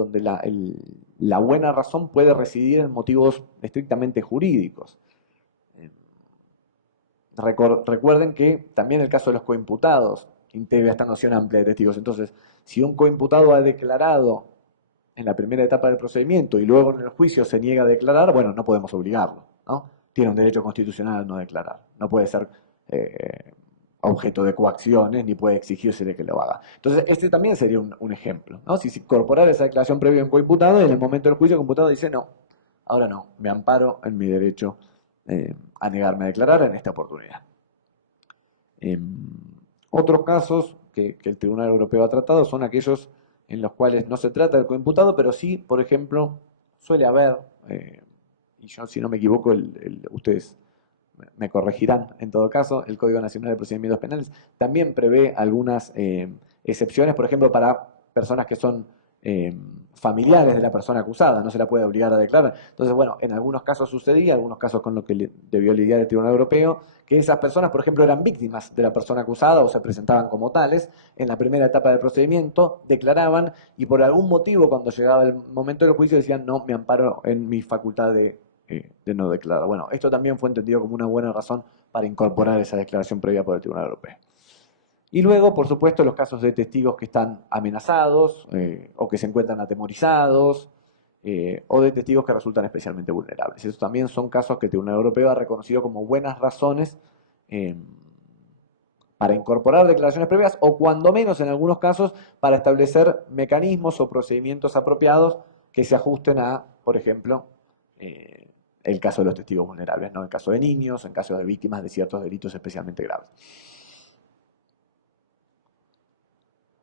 la buena razón puede residir en motivos estrictamente jurídicos. Recuerden que también el caso de los coimputados integra esta noción amplia de testigos. Entonces, si un coimputado ha declarado en la primera etapa del procedimiento y luego en el juicio se niega a declarar, bueno, no podemos obligarlo, ¿no? Tiene un derecho constitucional a no declarar. No puede ser objeto de coacciones ni puede exigírsele que lo haga. Entonces, este también sería un ejemplo, ¿no? Si se incorporara esa declaración previa en coimputado y en el momento del juicio el coimputado dice, no, ahora no, me amparo en mi derecho a negarme a declarar en esta oportunidad. Otros casos que el Tribunal Europeo ha tratado son aquellos en los cuales no se trata del coimputado, pero sí, por ejemplo, suele haber, y yo si no me equivoco, ustedes me corregirán en todo caso, el Código Nacional de Procedimientos Penales también prevé algunas excepciones, por ejemplo, para personas que son familiares de la persona acusada, no se la puede obligar a declarar. Entonces, bueno, en algunos casos sucedía, algunos casos con lo que debió lidiar el Tribunal Europeo, que esas personas, por ejemplo, eran víctimas de la persona acusada o se presentaban como tales en la primera etapa del procedimiento, declaraban y por algún motivo cuando llegaba el momento del juicio decían, no, me amparo en mi facultad de no declarar. Bueno, esto también fue entendido como una buena razón para incorporar esa declaración previa por el Tribunal Europeo. Y luego, por supuesto, los casos de testigos que están amenazados o que se encuentran atemorizados o de testigos que resultan especialmente vulnerables. Esos también son casos que el Tribunal Europeo ha reconocido como buenas razones para incorporar declaraciones previas o cuando menos en algunos casos para establecer mecanismos o procedimientos apropiados que se ajusten a, por ejemplo, el caso de los testigos vulnerables, ¿no? En caso de niños, en caso de víctimas de ciertos delitos especialmente graves.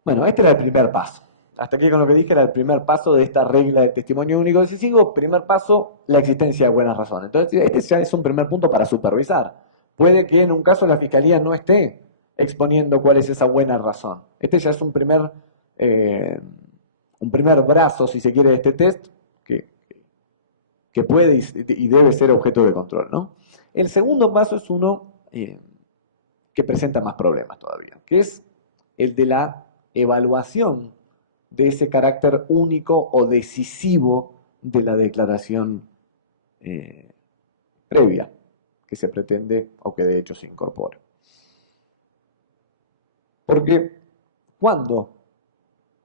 Bueno, este era el primer paso. Hasta aquí con lo que dije era el primer paso de esta regla de testimonio único decisivo. Primer paso, la existencia de buenas razones. Entonces, este ya es un primer punto para supervisar. Puede que en un caso la Fiscalía no esté exponiendo cuál es esa buena razón. Este ya es un primer brazo, si se quiere, de este test que puede y debe ser objeto de control, ¿no? El segundo paso es uno que presenta más problemas todavía, que es el de la evaluación de ese carácter único o decisivo de la declaración previa que se pretende o que de hecho se incorpora. Porque, ¿cuándo?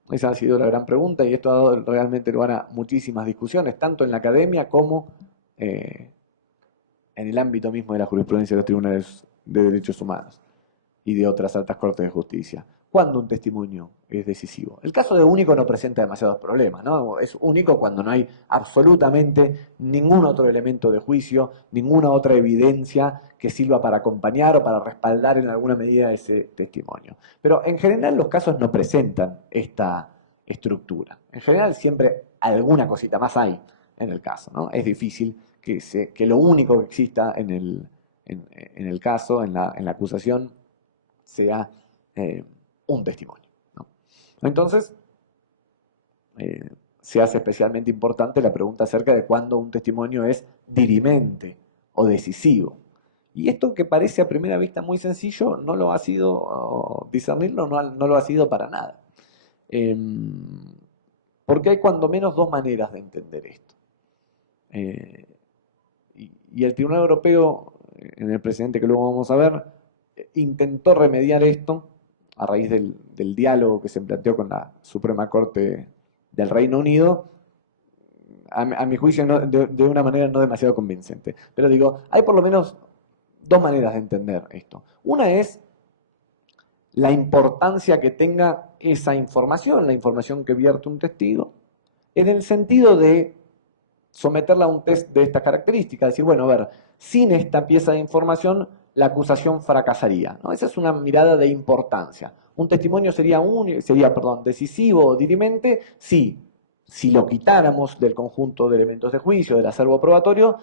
Esa ha sido la gran pregunta y esto ha dado realmente lugar a muchísimas discusiones, tanto en la academia como en el ámbito mismo de la jurisprudencia de los tribunales de derechos humanos y de otras altas cortes de justicia. ¿Cuándo un testimonio es decisivo. El caso de único no presenta demasiados problemas, ¿no? Es único cuando no hay absolutamente ningún otro elemento de juicio, ninguna otra evidencia que sirva para acompañar o para respaldar en alguna medida ese testimonio. Pero en general los casos no presentan esta estructura. En general siempre alguna cosita más hay en el caso, ¿no? Es difícil que lo único que exista en el caso, en la acusación, sea un testimonio, ¿no? Entonces, se hace especialmente importante la pregunta acerca de cuándo un testimonio es dirimente o decisivo. Y esto que parece a primera vista muy sencillo, no lo ha sido, discernirlo no lo ha sido para nada. Porque hay cuando menos dos maneras de entender esto. Y el Tribunal Europeo, en el precedente que luego vamos a ver, intentó remediar esto a raíz del diálogo que se planteó con la Suprema Corte del Reino Unido, a mi juicio de una manera no demasiado convincente. Pero digo, hay por lo menos dos maneras de entender esto. Una es la importancia que tenga esa información, la información que vierte un testigo, en el sentido de someterla a un test de estas características, decir, bueno, a ver, sin esta pieza de información la acusación fracasaría, ¿no? Esa es una mirada de importancia. Un testimonio sería decisivo o dirimente si lo quitáramos del conjunto de elementos de juicio, del acervo probatorio,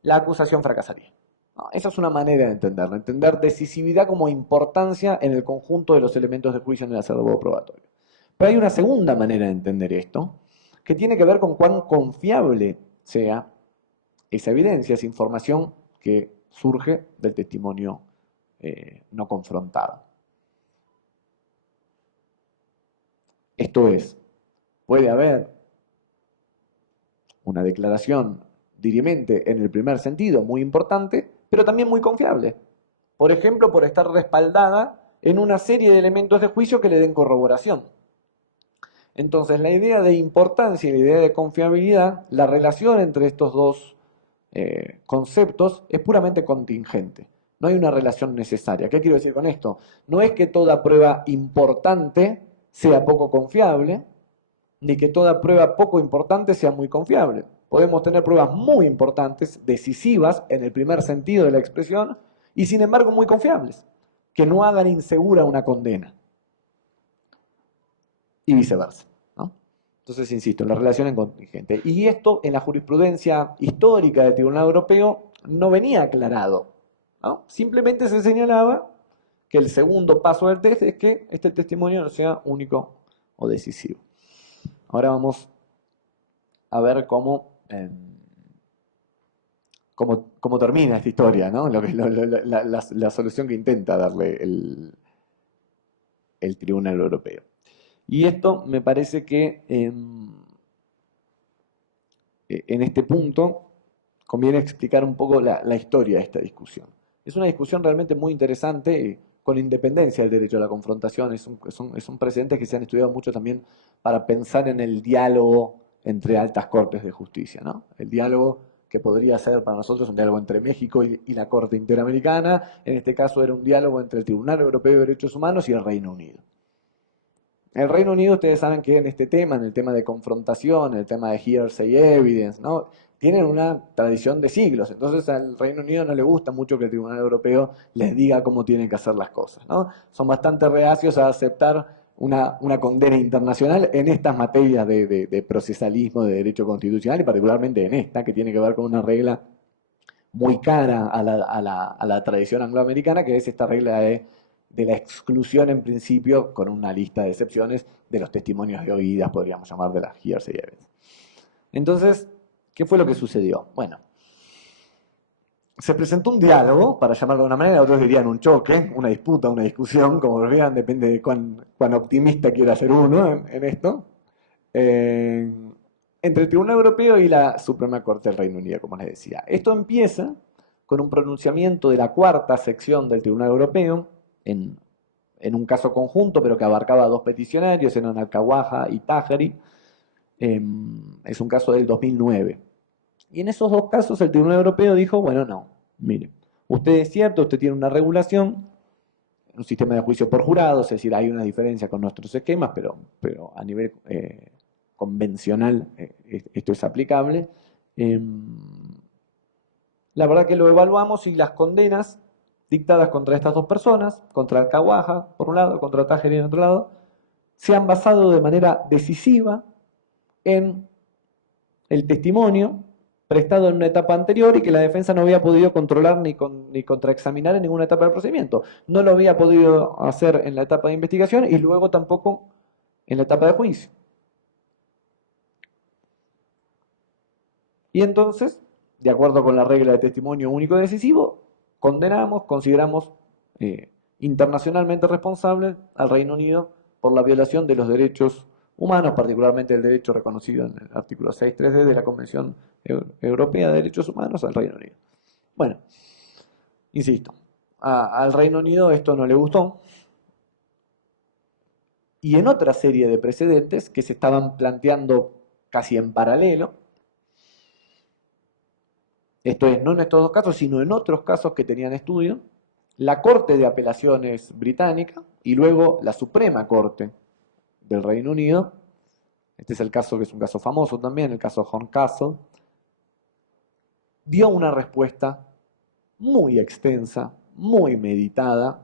la acusación fracasaría. No, esa es una manera de entenderlo, entender decisividad como importancia en el conjunto de los elementos de juicio en el acervo probatorio. Pero hay una segunda manera de entender esto, que tiene que ver con cuán confiable sea esa evidencia, esa información que surge del testimonio no confrontado. Esto es, puede haber una declaración dirimente en el primer sentido, muy importante, pero también muy confiable. Por ejemplo, por estar respaldada en una serie de elementos de juicio que le den corroboración. Entonces, la idea de importancia y la idea de confiabilidad, la relación entre estos dos conceptos es puramente contingente. No hay una relación necesaria. ¿Qué quiero decir con esto? No es que toda prueba importante sea poco confiable, ni que toda prueba poco importante sea muy confiable. Podemos tener pruebas muy importantes, decisivas, en el primer sentido de la expresión, y sin embargo muy confiables, que no hagan insegura una condena. Y viceversa, ¿no? Entonces, insisto, la relación es contingente. Y esto en la jurisprudencia histórica del Tribunal Europeo no venía aclarado, ¿no? Simplemente se señalaba que el segundo paso del test es que este testimonio no sea único o decisivo. Ahora vamos a ver cómo termina esta historia, ¿no? La solución que intenta darle el Tribunal Europeo. Y esto me parece que en este punto conviene explicar un poco la historia de esta discusión. Es una discusión realmente muy interesante, con independencia del derecho a la confrontación. Son precedentes que se han estudiado mucho también para pensar en el diálogo entre altas cortes de justicia, ¿no? El diálogo que podría ser para nosotros un diálogo entre México y la Corte Interamericana. En este caso era un diálogo entre el Tribunal Europeo de Derechos Humanos y el Reino Unido. El Reino Unido, ustedes saben que en este tema, en el tema de confrontación, en el tema de hearsay evidence, ¿no? Tienen una tradición de siglos. Entonces al Reino Unido no le gusta mucho que el Tribunal Europeo les diga cómo tienen que hacer las cosas, ¿no? Son bastante reacios a aceptar una condena internacional en estas materias de procesalismo, de derecho constitucional, y particularmente en esta, que tiene que ver con una regla muy cara a la tradición angloamericana, que es esta regla de la exclusión en principio, con una lista de excepciones, de los testimonios de oídas, podríamos llamar, de las hearsay evidence. Entonces, ¿qué fue lo que sucedió? Bueno, se presentó un diálogo, para llamarlo de una manera, otros dirían un choque, una disputa, una discusión, como lo vean, depende de cuán optimista quiera ser uno en esto, entre el Tribunal Europeo y la Suprema Corte del Reino Unido, como les decía. Esto empieza con un pronunciamiento de la cuarta sección del Tribunal Europeo, en un caso conjunto, pero que abarcaba a dos peticionarios, eran Al-Kawaja y Tajeri. Es un caso del 2009. Y en esos dos casos el Tribunal Europeo dijo, bueno, no, mire, usted es cierto, usted tiene una regulación un sistema de juicio por jurados, es decir, hay una diferencia con nuestros esquemas, pero a nivel convencional esto es aplicable. La verdad que lo evaluamos y las condenas dictadas contra estas dos personas, contra Alcahuaja por un lado, contra Tajeri en otro lado, se han basado de manera decisiva en el testimonio prestado en una etapa anterior y que la defensa no había podido controlar ni contraexaminar en ninguna etapa del procedimiento. No lo había podido hacer en la etapa de investigación y luego tampoco en la etapa de juicio. Y entonces, de acuerdo con la regla de testimonio único decisivo, consideramos internacionalmente responsable al Reino Unido por la violación de los derechos humanos, particularmente el derecho reconocido en el artículo 6.3d de la Convención Europea de Derechos Humanos al Reino Unido. Bueno, insisto, al Reino Unido esto no le gustó, y en otra serie de precedentes que se estaban planteando casi en paralelo, esto es, no en estos dos casos, sino en otros casos que tenían estudio, la Corte de Apelaciones británica y luego la Suprema Corte del Reino Unido, este es el caso que es un caso famoso también, el caso Horncastle, dio una respuesta muy extensa, muy meditada,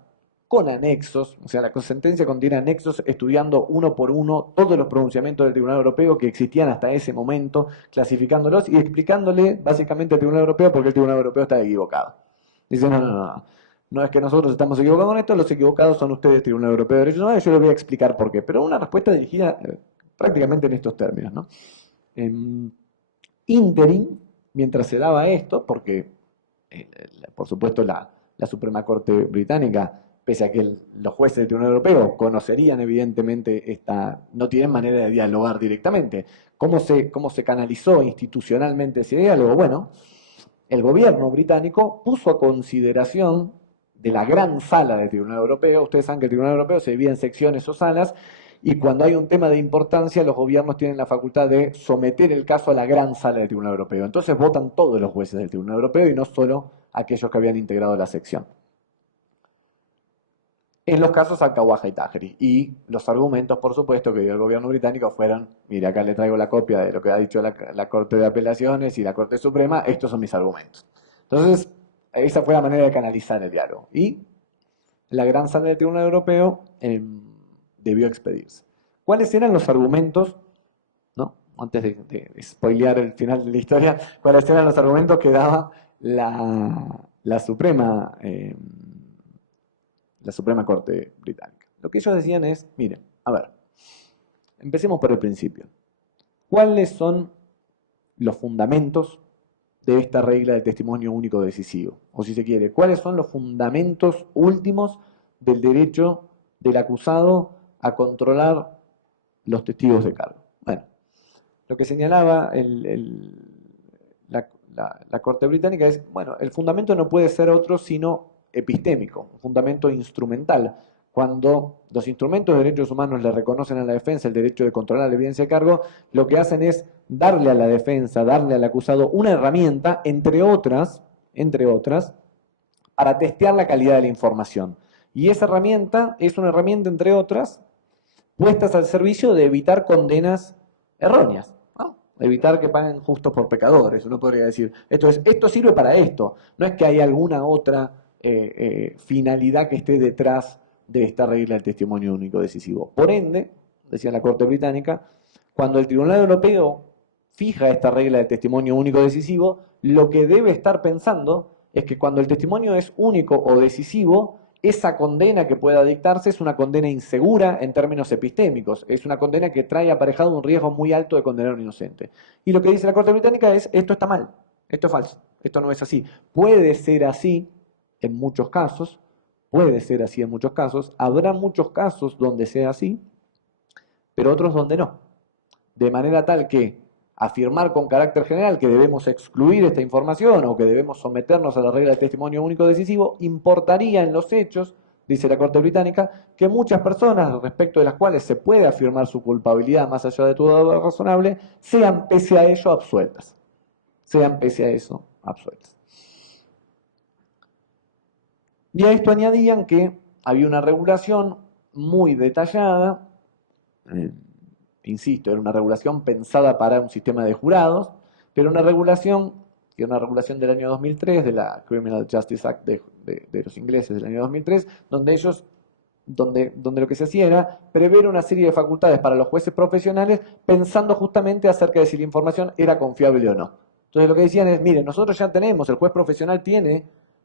con anexos, o sea, la sentencia contiene anexos estudiando uno por uno todos los pronunciamientos del Tribunal Europeo que existían hasta ese momento, clasificándolos y explicándole básicamente al Tribunal Europeo por qué el Tribunal Europeo está equivocado. Dice, no es que nosotros estamos equivocados con esto, los equivocados son ustedes, Tribunal Europeo de Derechos Humanos, yo les voy a explicar por qué. Pero una respuesta dirigida prácticamente en estos términos, ¿no? Ínterin, mientras se daba esto, porque por supuesto la Suprema Corte británica, pese a que los jueces del Tribunal Europeo conocerían evidentemente no tienen manera de dialogar directamente. ¿Cómo se canalizó institucionalmente ese diálogo? Bueno, el gobierno británico puso a consideración de la gran sala del Tribunal Europeo, ustedes saben que el Tribunal Europeo se divide en secciones o salas, y cuando hay un tema de importancia, los gobiernos tienen la facultad de someter el caso a la gran sala del Tribunal Europeo. Entonces votan todos los jueces del Tribunal Europeo y no solo aquellos que habían integrado la sección. En los casos Alcahuaja y Tajeri. Y los argumentos, por supuesto, que dio el gobierno británico fueron, mire, acá le traigo la copia de lo que ha dicho la Corte de Apelaciones y la Corte Suprema, estos son mis argumentos. Entonces, esa fue la manera de canalizar el diálogo. Y la gran sala del Tribunal Europeo debió expedirse. ¿Cuáles eran los argumentos, ¿no? Antes de spoilear el final de la historia, cuáles eran los argumentos que daba la Suprema Corte británica? Lo que ellos decían es, miren, a ver, empecemos por el principio. ¿Cuáles son los fundamentos de esta regla de testimonio único decisivo? O si se quiere, ¿cuáles son los fundamentos últimos del derecho del acusado a controlar los testigos de cargo? Bueno, lo que señalaba la Corte británica es, bueno, el fundamento no puede ser otro sino epistémico, un fundamento instrumental. Cuando los instrumentos de derechos humanos le reconocen a la defensa el derecho de controlar la evidencia de cargo, lo que hacen es darle a la defensa, darle al acusado una herramienta, entre otras, para testear la calidad de la información. Y esa herramienta es una herramienta, entre otras, puestas al servicio de evitar condenas erróneas, ¿no? Evitar que paguen justos por pecadores. Uno podría decir, esto sirve para esto. No es que hay alguna otra finalidad que esté detrás de esta regla del testimonio único decisivo. Por ende, decía la Corte británica, cuando el Tribunal Europeo fija esta regla del testimonio único decisivo, lo que debe estar pensando es que cuando el testimonio es único o decisivo, esa condena que pueda dictarse es una condena insegura en términos epistémicos, es una condena que trae aparejado un riesgo muy alto de condenar a un inocente. Y lo que dice la Corte británica es, esto está mal, esto es falso, esto no es así. Puede ser así en muchos casos, habrá muchos casos donde sea así, pero otros donde no. De manera tal que afirmar con carácter general que debemos excluir esta información o que debemos someternos a la regla del testimonio único decisivo, importaría en los hechos, dice la Corte británica, que muchas personas respecto de las cuales se puede afirmar su culpabilidad más allá de todo duda razonable, sean pese a ello absueltas. Y a esto añadían que había una regulación muy detallada, insisto, era una regulación pensada para un sistema de jurados, pero una regulación, que era una regulación del año 2003, de la Criminal Justice Act de los ingleses del año 2003, donde lo que se hacía era prever una serie de facultades para los jueces profesionales, pensando justamente acerca de si la información era confiable o no. Entonces lo que decían es, miren, nosotros ya tenemos, el juez profesional tiene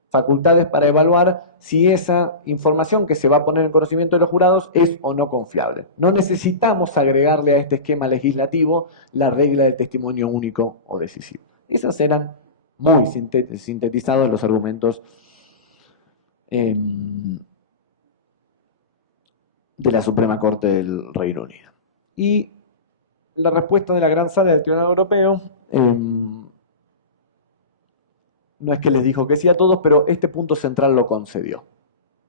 facultades para evaluar si esa información que se va a poner en conocimiento de los jurados es o no confiable. No necesitamos agregarle a este esquema legislativo la regla del testimonio único o decisivo. Esos eran muy sintetizados los argumentos de la Suprema Corte del Reino Unido. Y la respuesta de la Gran Sala del Tribunal Europeo no es que les dijo que sí a todos, pero este punto central lo concedió.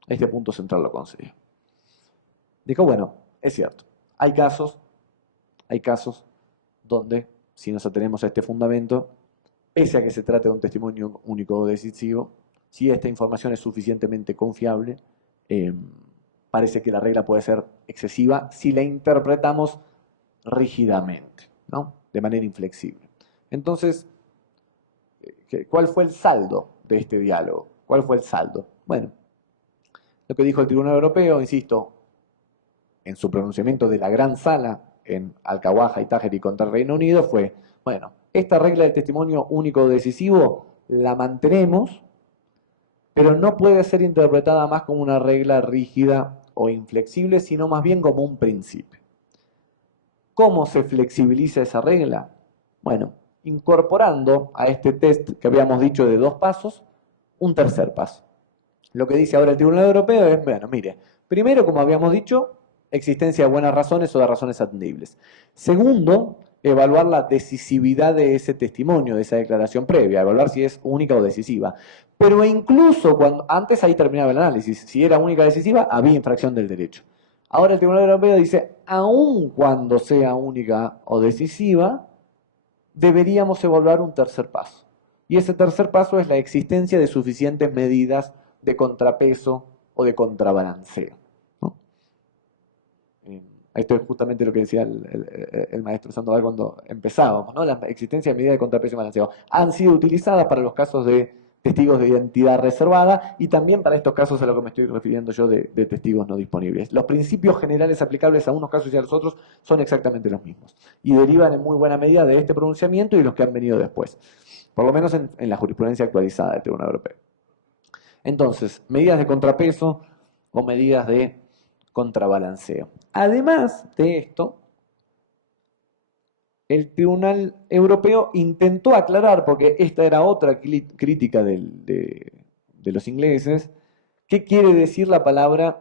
Este punto central lo concedió. Dijo, bueno, es cierto, hay casos donde, si nos atenemos a este fundamento, pese a que se trate de un testimonio único o decisivo, si esta información es suficientemente confiable, parece que la regla puede ser excesiva si la interpretamos rígidamente, ¿no? De manera inflexible. Entonces, ¿cuál fue el saldo de este diálogo? ¿Cuál fue el saldo? Bueno, lo que dijo el Tribunal Europeo, insisto, en su pronunciamiento de la Gran Sala en Al-Kawaja y Tajeri contra el Reino Unido fue, bueno, esta regla del testimonio único o decisivo la mantenemos, pero no puede ser interpretada más como una regla rígida o inflexible, sino más bien como un principio. ¿Cómo se flexibiliza esa regla? Bueno, incorporando a este test que habíamos dicho de 2 pasos, un tercer paso. Lo que dice ahora el Tribunal Europeo es, bueno, mire, primero, como habíamos dicho, existencia de buenas razones o de razones atendibles. Segundo, evaluar la decisividad de ese testimonio, de esa declaración previa, evaluar si es única o decisiva. Pero incluso cuando antes ahí terminaba el análisis, si era única o decisiva, había infracción del derecho. Ahora el Tribunal Europeo dice, aun cuando sea única o decisiva, deberíamos evaluar un tercer paso. Y ese tercer paso es la existencia de suficientes medidas de contrapeso o de contrabalanceo, ¿no? Esto es justamente lo que decía el maestro Sandoval cuando empezábamos, ¿no? La existencia de medidas de contrapeso y balanceo han sido utilizadas para los casos de testigos de identidad reservada y también para estos casos a los que me estoy refiriendo yo de testigos no disponibles. Los principios generales aplicables a unos casos y a los otros son exactamente los mismos y derivan en muy buena medida de este pronunciamiento y los que han venido después, por lo menos en la jurisprudencia actualizada del Tribunal Europeo. Entonces, medidas de contrapeso o medidas de contrabalanceo. Además de esto, el Tribunal Europeo intentó aclarar, porque esta era otra crítica de los ingleses, qué quiere decir la palabra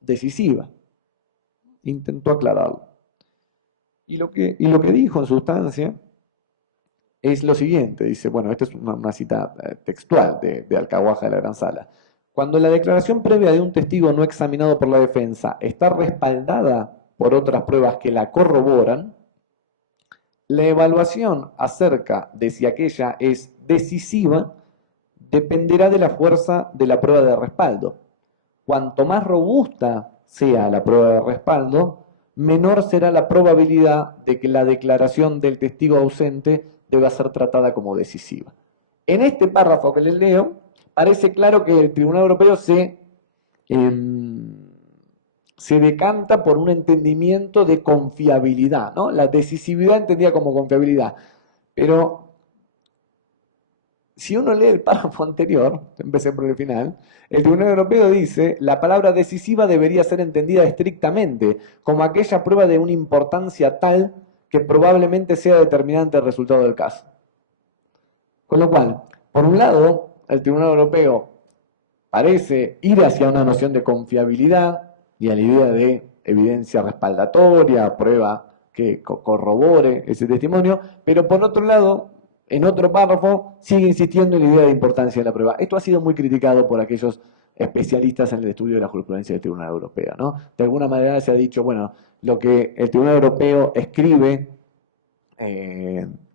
decisiva. Intentó aclararlo. Y lo que dijo en sustancia es lo siguiente, dice, bueno, esta es una cita textual de Al-Kawaja de la Gran Sala. Cuando la declaración previa de un testigo no examinado por la defensa está respaldada por otras pruebas que la corroboran, la evaluación acerca de si aquella es decisiva dependerá de la fuerza de la prueba de respaldo. Cuanto más robusta sea la prueba de respaldo, menor será la probabilidad de que la declaración del testigo ausente deba ser tratada como decisiva. En este párrafo que les leo, parece claro que el Tribunal Europeo se decanta por un entendimiento de confiabilidad, ¿no? La decisividad entendida como confiabilidad. Pero si uno lee el párrafo anterior, empecé por el final, el Tribunal Europeo dice, la palabra decisiva debería ser entendida estrictamente como aquella prueba de una importancia tal que probablemente sea determinante el resultado del caso. Con lo cual, por un lado, el Tribunal Europeo parece ir hacia una noción de confiabilidad y a la idea de evidencia respaldatoria, prueba que corrobore ese testimonio, pero por otro lado, en otro párrafo, sigue insistiendo en la idea de importancia de la prueba. Esto ha sido muy criticado por aquellos especialistas en el estudio de la jurisprudencia del Tribunal Europeo, ¿no? De alguna manera se ha dicho, bueno, lo que el Tribunal Europeo escribe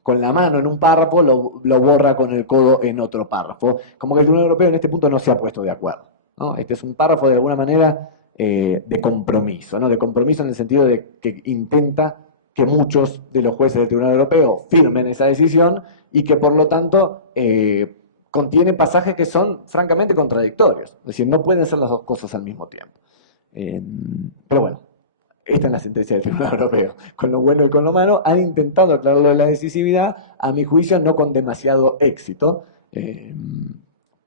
con la mano en un párrafo, lo borra con el codo en otro párrafo. Como que el Tribunal Europeo en este punto no se ha puesto de acuerdo. ¿no? Este es un párrafo de alguna manera de compromiso, ¿no? De compromiso en el sentido de que intenta que muchos de los jueces del Tribunal Europeo firmen esa decisión y que por lo tanto contiene pasajes que son francamente contradictorios. Es decir, no pueden ser las dos cosas al mismo tiempo. Pero bueno, esta es la sentencia del Tribunal Europeo. Con lo bueno y con lo malo, han intentado aclararlo de la decisividad, a mi juicio no con demasiado éxito,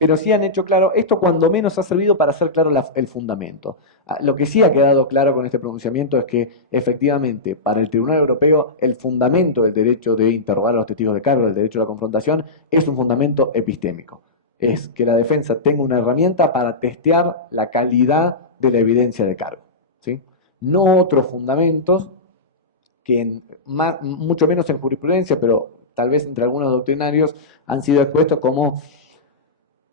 pero sí han hecho claro, esto cuando menos ha servido para hacer claro el fundamento. Lo que sí ha quedado claro con este pronunciamiento es que efectivamente para el Tribunal Europeo el fundamento del derecho de interrogar a los testigos de cargo, del derecho a la confrontación, es un fundamento epistémico. Es que la defensa tenga una herramienta para testear la calidad de la evidencia de cargo, ¿sí? No otros fundamentos que mucho menos en jurisprudencia, pero tal vez entre algunos doctrinarios han sido expuestos como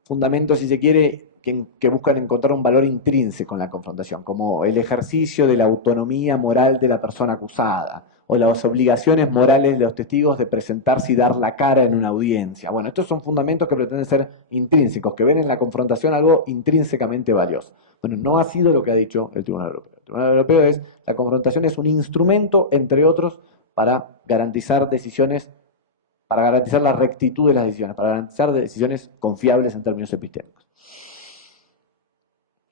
fundamentos, si se quiere, que buscan encontrar un valor intrínseco en la confrontación, como el ejercicio de la autonomía moral de la persona acusada, o las obligaciones morales de los testigos de presentarse y dar la cara en una audiencia. Bueno, estos son fundamentos que pretenden ser intrínsecos, que ven en la confrontación algo intrínsecamente valioso. Bueno, no ha sido lo que ha dicho el Tribunal Europeo. El Tribunal Europeo la confrontación es un instrumento, entre otros, para garantizar decisiones, para garantizar la rectitud de las decisiones, para garantizar decisiones confiables en términos epistémicos.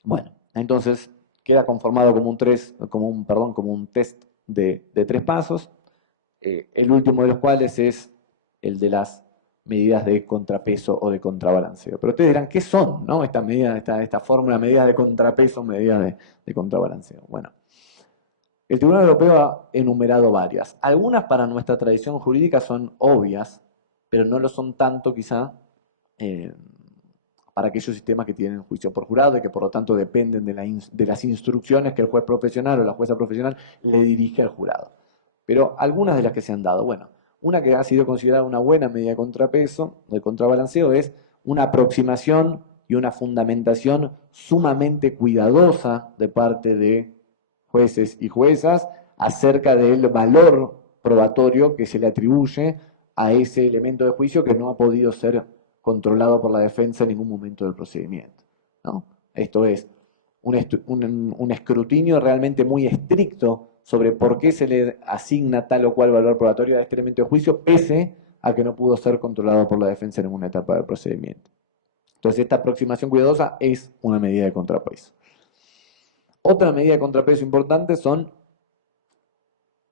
Bueno, entonces queda conformado como un test de 3 pasos, el último de los cuales es el de las medidas de contrapeso o de contrabalanceo. Pero ustedes dirán, ¿qué son, no? Estas medidas, esta fórmula, medidas de contrapeso, medidas de contrabalanceo. Bueno, el Tribunal Europeo ha enumerado varias. Algunas para nuestra tradición jurídica son obvias, pero no lo son tanto quizá para aquellos sistemas que tienen juicio por jurado y que por lo tanto dependen de las instrucciones que el juez profesional o la jueza profesional le dirige al jurado. Pero algunas de las que se han dado, bueno, una que ha sido considerada una buena medida de contrapeso, de contrabalanceo, es una aproximación y una fundamentación sumamente cuidadosa de parte de jueces y juezas acerca del valor probatorio que se le atribuye a ese elemento de juicio que no ha podido ser controlado por la defensa en ningún momento del procedimiento, ¿no? Esto es un escrutinio realmente muy estricto sobre por qué se le asigna tal o cual valor probatorio a este elemento de juicio, pese a que no pudo ser controlado por la defensa en ninguna etapa del procedimiento. Entonces, esta aproximación cuidadosa es una medida de contrapeso. Otra medida de contrapeso importante son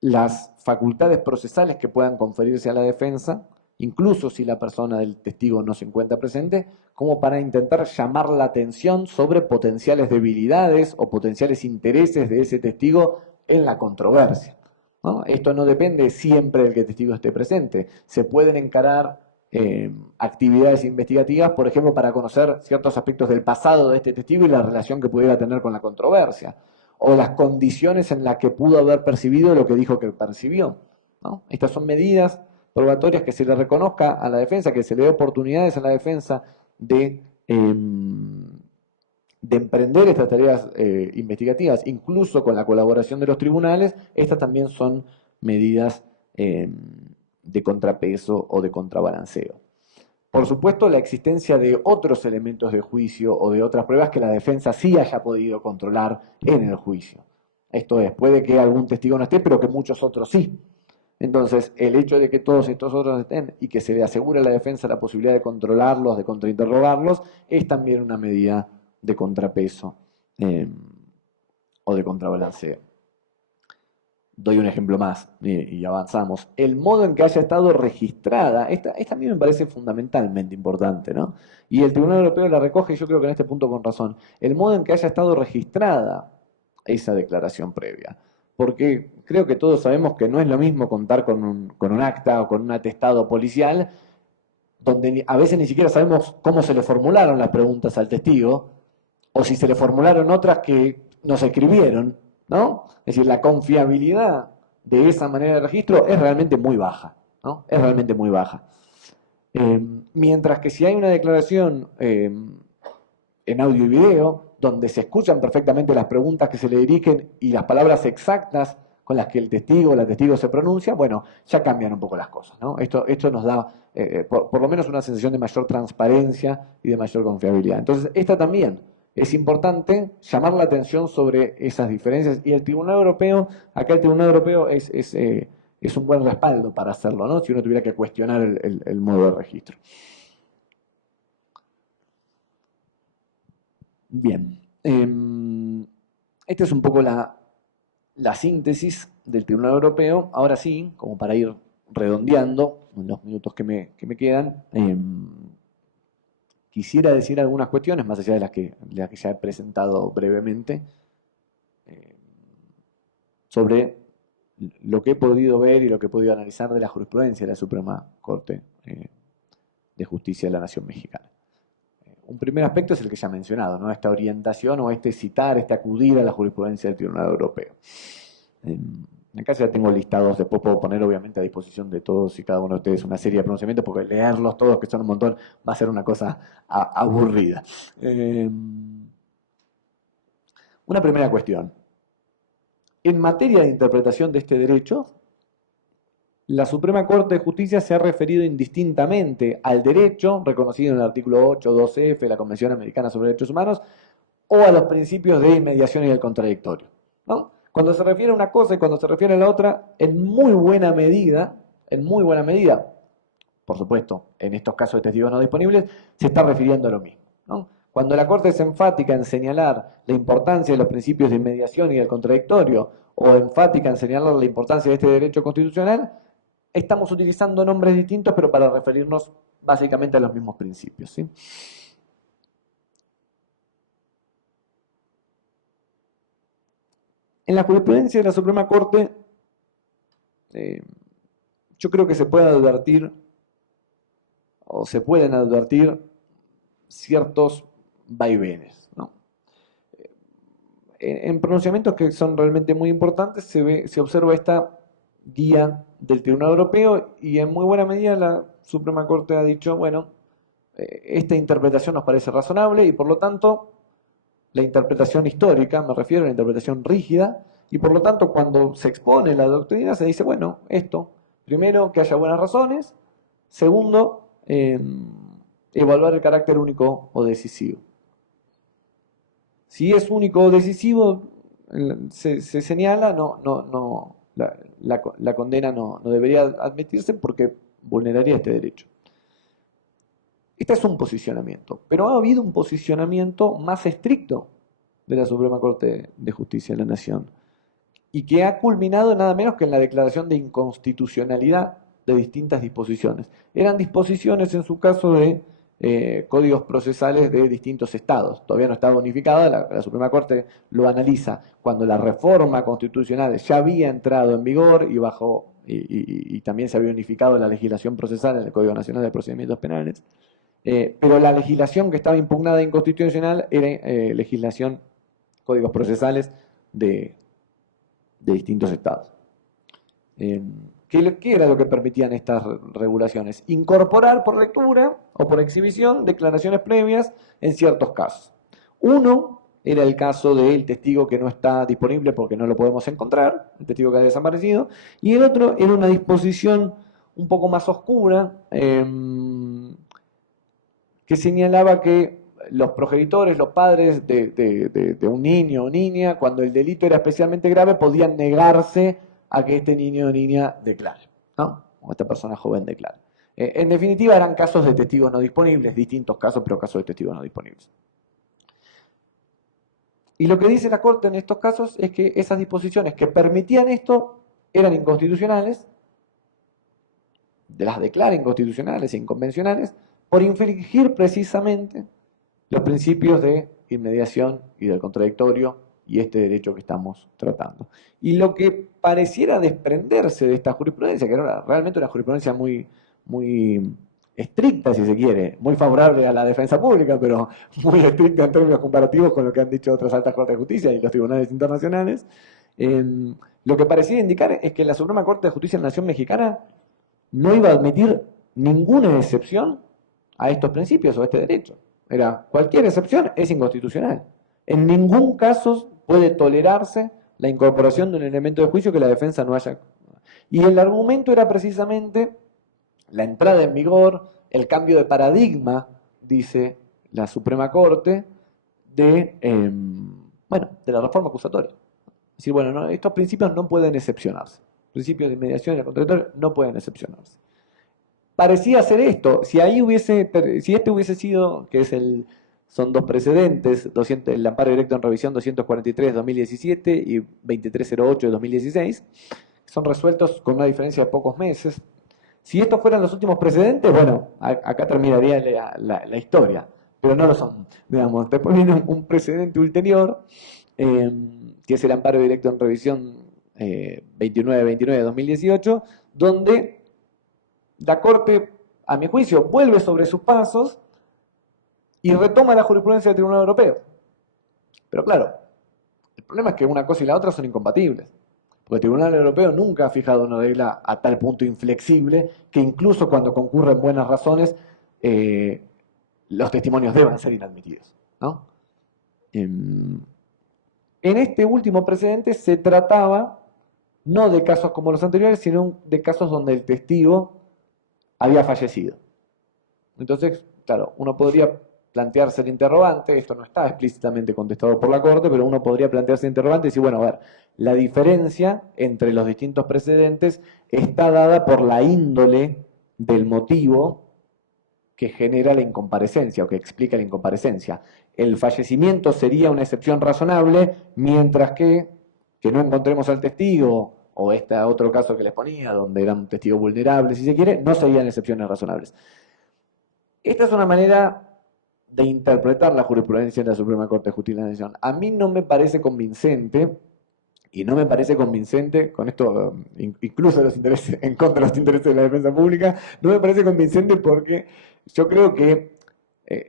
las facultades procesales que puedan conferirse a la defensa, incluso si la persona del testigo no se encuentra presente, como para intentar llamar la atención sobre potenciales debilidades o potenciales intereses de ese testigo en la controversia, ¿no? Esto no depende siempre del que el testigo esté presente. Se pueden encarar actividades investigativas, por ejemplo, para conocer ciertos aspectos del pasado de este testigo y la relación que pudiera tener con la controversia, o las condiciones en las que pudo haber percibido lo que dijo que percibió, ¿no? Estas son medidas probatorias que se le reconozca a la defensa, que se le dé oportunidades a la defensa de emprender estas tareas investigativas, incluso con la colaboración de los tribunales. Estas también son medidas de contrapeso o de contrabalanceo. Por supuesto, la existencia de otros elementos de juicio o de otras pruebas que la defensa sí haya podido controlar en el juicio. Esto es, puede que algún testigo no esté, pero que muchos otros sí. Entonces, el hecho de que todos estos otros estén y que se le asegure a la defensa la posibilidad de controlarlos, de contrainterrogarlos, es también una medida de contrapeso o de contrabalanceo. Doy un ejemplo más y avanzamos. El modo en que haya estado registrada, esta a mí me parece fundamentalmente importante, ¿no? Y el Tribunal Europeo la recoge, y yo creo que en este punto con razón. El modo en que haya estado registrada esa declaración previa. Porque creo que todos sabemos que no es lo mismo contar con un acta o con un atestado policial, donde a veces ni siquiera sabemos cómo se le formularon las preguntas al testigo, o si se le formularon otras que nos escribieron, ¿no? Es decir, la confiabilidad de esa manera de registro es realmente muy baja, ¿no? Es realmente muy baja. Mientras que si hay una declaración en audio y video, donde se escuchan perfectamente las preguntas que se le dirigen y las palabras exactas con las que el testigo o la testigo se pronuncia, bueno, ya cambian un poco las cosas, ¿no? Esto nos da por lo menos una sensación de mayor transparencia y de mayor confiabilidad. Entonces, esta también es importante llamar la atención sobre esas diferencias. Y el Tribunal Europeo, acá el Tribunal Europeo es un buen respaldo para hacerlo, ¿no? Si uno tuviera que cuestionar el modo de registro. Bien. Esta es un poco la síntesis del Tribunal Europeo. Ahora sí, como para ir redondeando en los minutos que me quedan, quisiera decir algunas cuestiones, más allá de las que ya he presentado brevemente, sobre lo que he podido ver y lo que he podido analizar de la jurisprudencia de la Suprema Corte de Justicia de la Nación Mexicana. Un primer aspecto es el que ya he mencionado, ¿no? Esta orientación o citar, acudir a la jurisprudencia del Tribunal Europeo. Acá ya tengo listados, después puedo poner obviamente a disposición de todos y cada uno de ustedes una serie de pronunciamientos, porque leerlos todos, que son un montón, va a ser una cosa aburrida. Una primera cuestión. En materia de interpretación de este derecho, la Suprema Corte de Justicia se ha referido indistintamente al derecho reconocido en el artículo 8, 12F de la Convención Americana sobre Derechos Humanos o a los principios de inmediación y del contradictorio, ¿no? Cuando se refiere a una cosa y cuando se refiere a la otra, en muy buena medida, por supuesto, en estos casos de testigos no disponibles, se está refiriendo a lo mismo, ¿no? Cuando la Corte es enfática en señalar la importancia de los principios de inmediación y del contradictorio, o enfática en señalar la importancia de este derecho constitucional, estamos utilizando nombres distintos, pero para referirnos básicamente a los mismos principios, ¿sí? En la jurisprudencia de la Suprema Corte, yo creo que se puede advertir, o se pueden advertir, ciertos vaivenes, ¿no? En pronunciamientos que son realmente muy importantes se observa esta guía del Tribunal Europeo y en muy buena medida la Suprema Corte ha dicho, bueno, esta interpretación nos parece razonable y por lo tanto la interpretación histórica, me refiero a la interpretación rígida, y por lo tanto cuando se expone la doctrina se dice, bueno, esto, primero que haya buenas razones, segundo, evaluar el carácter único o decisivo. Si es único o decisivo, se señala, la condena no debería admitirse porque vulneraría este derecho. Este es un posicionamiento, pero ha habido un posicionamiento más estricto de la Suprema Corte de Justicia de la Nación y que ha culminado nada menos que en la declaración de inconstitucionalidad de distintas disposiciones. Eran disposiciones en su caso de códigos procesales de distintos estados. Todavía no estaba unificada, la Suprema Corte lo analiza cuando la reforma constitucional ya había entrado en vigor y también se había unificado la legislación procesal en el Código Nacional de Procedimientos Penales. Pero la legislación que estaba impugnada e inconstitucional era legislación, códigos procesales de distintos estados. ¿Qué era lo que permitían estas regulaciones? Incorporar por lectura o por exhibición declaraciones previas en ciertos casos. Uno era el caso del testigo que no está disponible porque no lo podemos encontrar, el testigo que ha desaparecido, y el otro era una disposición un poco más oscura, que señalaba que los progenitores, los padres de un niño o niña, cuando el delito era especialmente grave, podían negarse a que este niño o niña declare, ¿no? O esta persona joven declare. En definitiva, eran casos de testigos no disponibles, distintos casos, pero casos de testigos no disponibles. Y lo que dice la Corte en estos casos es que esas disposiciones que permitían esto eran inconstitucionales, las declara inconstitucionales e inconvencionales, por infringir precisamente los principios de inmediación y del contradictorio y este derecho que estamos tratando. Y lo que pareciera desprenderse de esta jurisprudencia, que era realmente una jurisprudencia muy, muy estricta, si se quiere, muy favorable a la defensa pública, pero muy estricta en términos comparativos con lo que han dicho otras altas cortes de justicia y los tribunales internacionales, lo que parecía indicar es que la Suprema Corte de Justicia de la Nación Mexicana no iba a admitir ninguna excepción a estos principios o a este derecho. Cualquier excepción es inconstitucional. En ningún caso puede tolerarse la incorporación de un elemento de juicio que la defensa no haya. Y el argumento era precisamente la entrada en vigor, el cambio de paradigma, dice la Suprema Corte, de, bueno, de la reforma acusatoria. Es decir, bueno, no, estos principios no pueden excepcionarse. Principios de inmediación y el contradictorio no pueden excepcionarse. Parecía ser esto, si este hubiese sido, que es son dos precedentes, el amparo directo en revisión 243 de 2017 y 2308 de 2016, son resueltos con una diferencia de pocos meses. Si estos fueran los últimos precedentes, bueno, acá terminaría la historia, pero no lo son. Digamos, después viene un precedente ulterior, que es el amparo directo en revisión 2929 de 2018, donde la Corte, a mi juicio, vuelve sobre sus pasos y retoma la jurisprudencia del Tribunal Europeo. Pero claro, el problema es que una cosa y la otra son incompatibles. Porque el Tribunal Europeo nunca ha fijado una regla a tal punto inflexible que incluso cuando concurren buenas razones, los testimonios deban ser inadmitidos, ¿no? En este último precedente se trataba no de casos como los anteriores, sino de casos donde el testigo había fallecido. Entonces, claro, uno podría plantearse el interrogante, esto no está explícitamente contestado por la Corte, pero uno podría plantearse el interrogante y decir, bueno, a ver, la diferencia entre los distintos precedentes está dada por la índole del motivo que genera la incomparecencia o que explica la incomparecencia. El fallecimiento sería una excepción razonable, mientras que no encontremos al testigo, o este otro caso que les ponía, donde era un testigo vulnerable, si se quiere, no serían excepciones razonables. Esta es una manera de interpretar la jurisprudencia de la Suprema Corte de Justicia de la Nación. A mí no me parece convincente, y no me parece convincente, con esto incluso los intereses, en contra de los intereses de la defensa pública, no me parece convincente porque yo creo que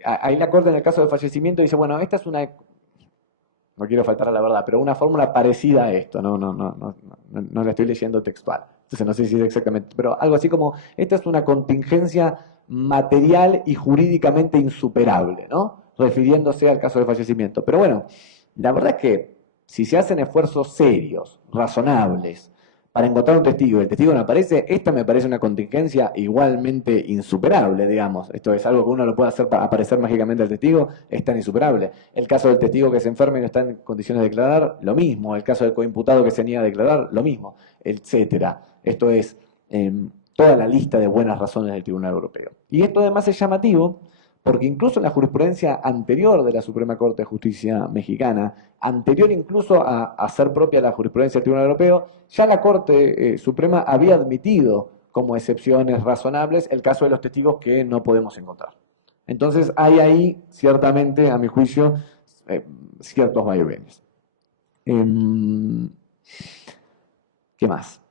ahí la Corte en el caso del fallecimiento dice, bueno, esta es una, no quiero faltar a la verdad, pero una fórmula parecida a esto, no la estoy leyendo textual, entonces no sé si es exactamente, pero algo así como, esta es una contingencia material y jurídicamente insuperable, ¿no? Refiriéndose al caso del fallecimiento. Pero bueno, la verdad es que si se hacen esfuerzos serios, razonables, para encontrar un testigo y el testigo no aparece, esta me parece una contingencia igualmente insuperable, digamos. Esto es algo que uno lo puede hacer para aparecer mágicamente al testigo, es tan insuperable. El caso del testigo que se enferma y no está en condiciones de declarar, lo mismo. El caso del coimputado que se niega a declarar, lo mismo, etcétera. Esto es toda la lista de buenas razones del Tribunal Europeo. Y esto además es llamativo porque incluso en la jurisprudencia anterior de la Suprema Corte de Justicia mexicana, anterior incluso a ser propia la jurisprudencia del Tribunal Europeo, ya la Corte Suprema había admitido como excepciones razonables el caso de los testigos que no podemos encontrar. Entonces hay ahí, ciertamente, a mi juicio, ciertos vaivenes. ¿Qué más?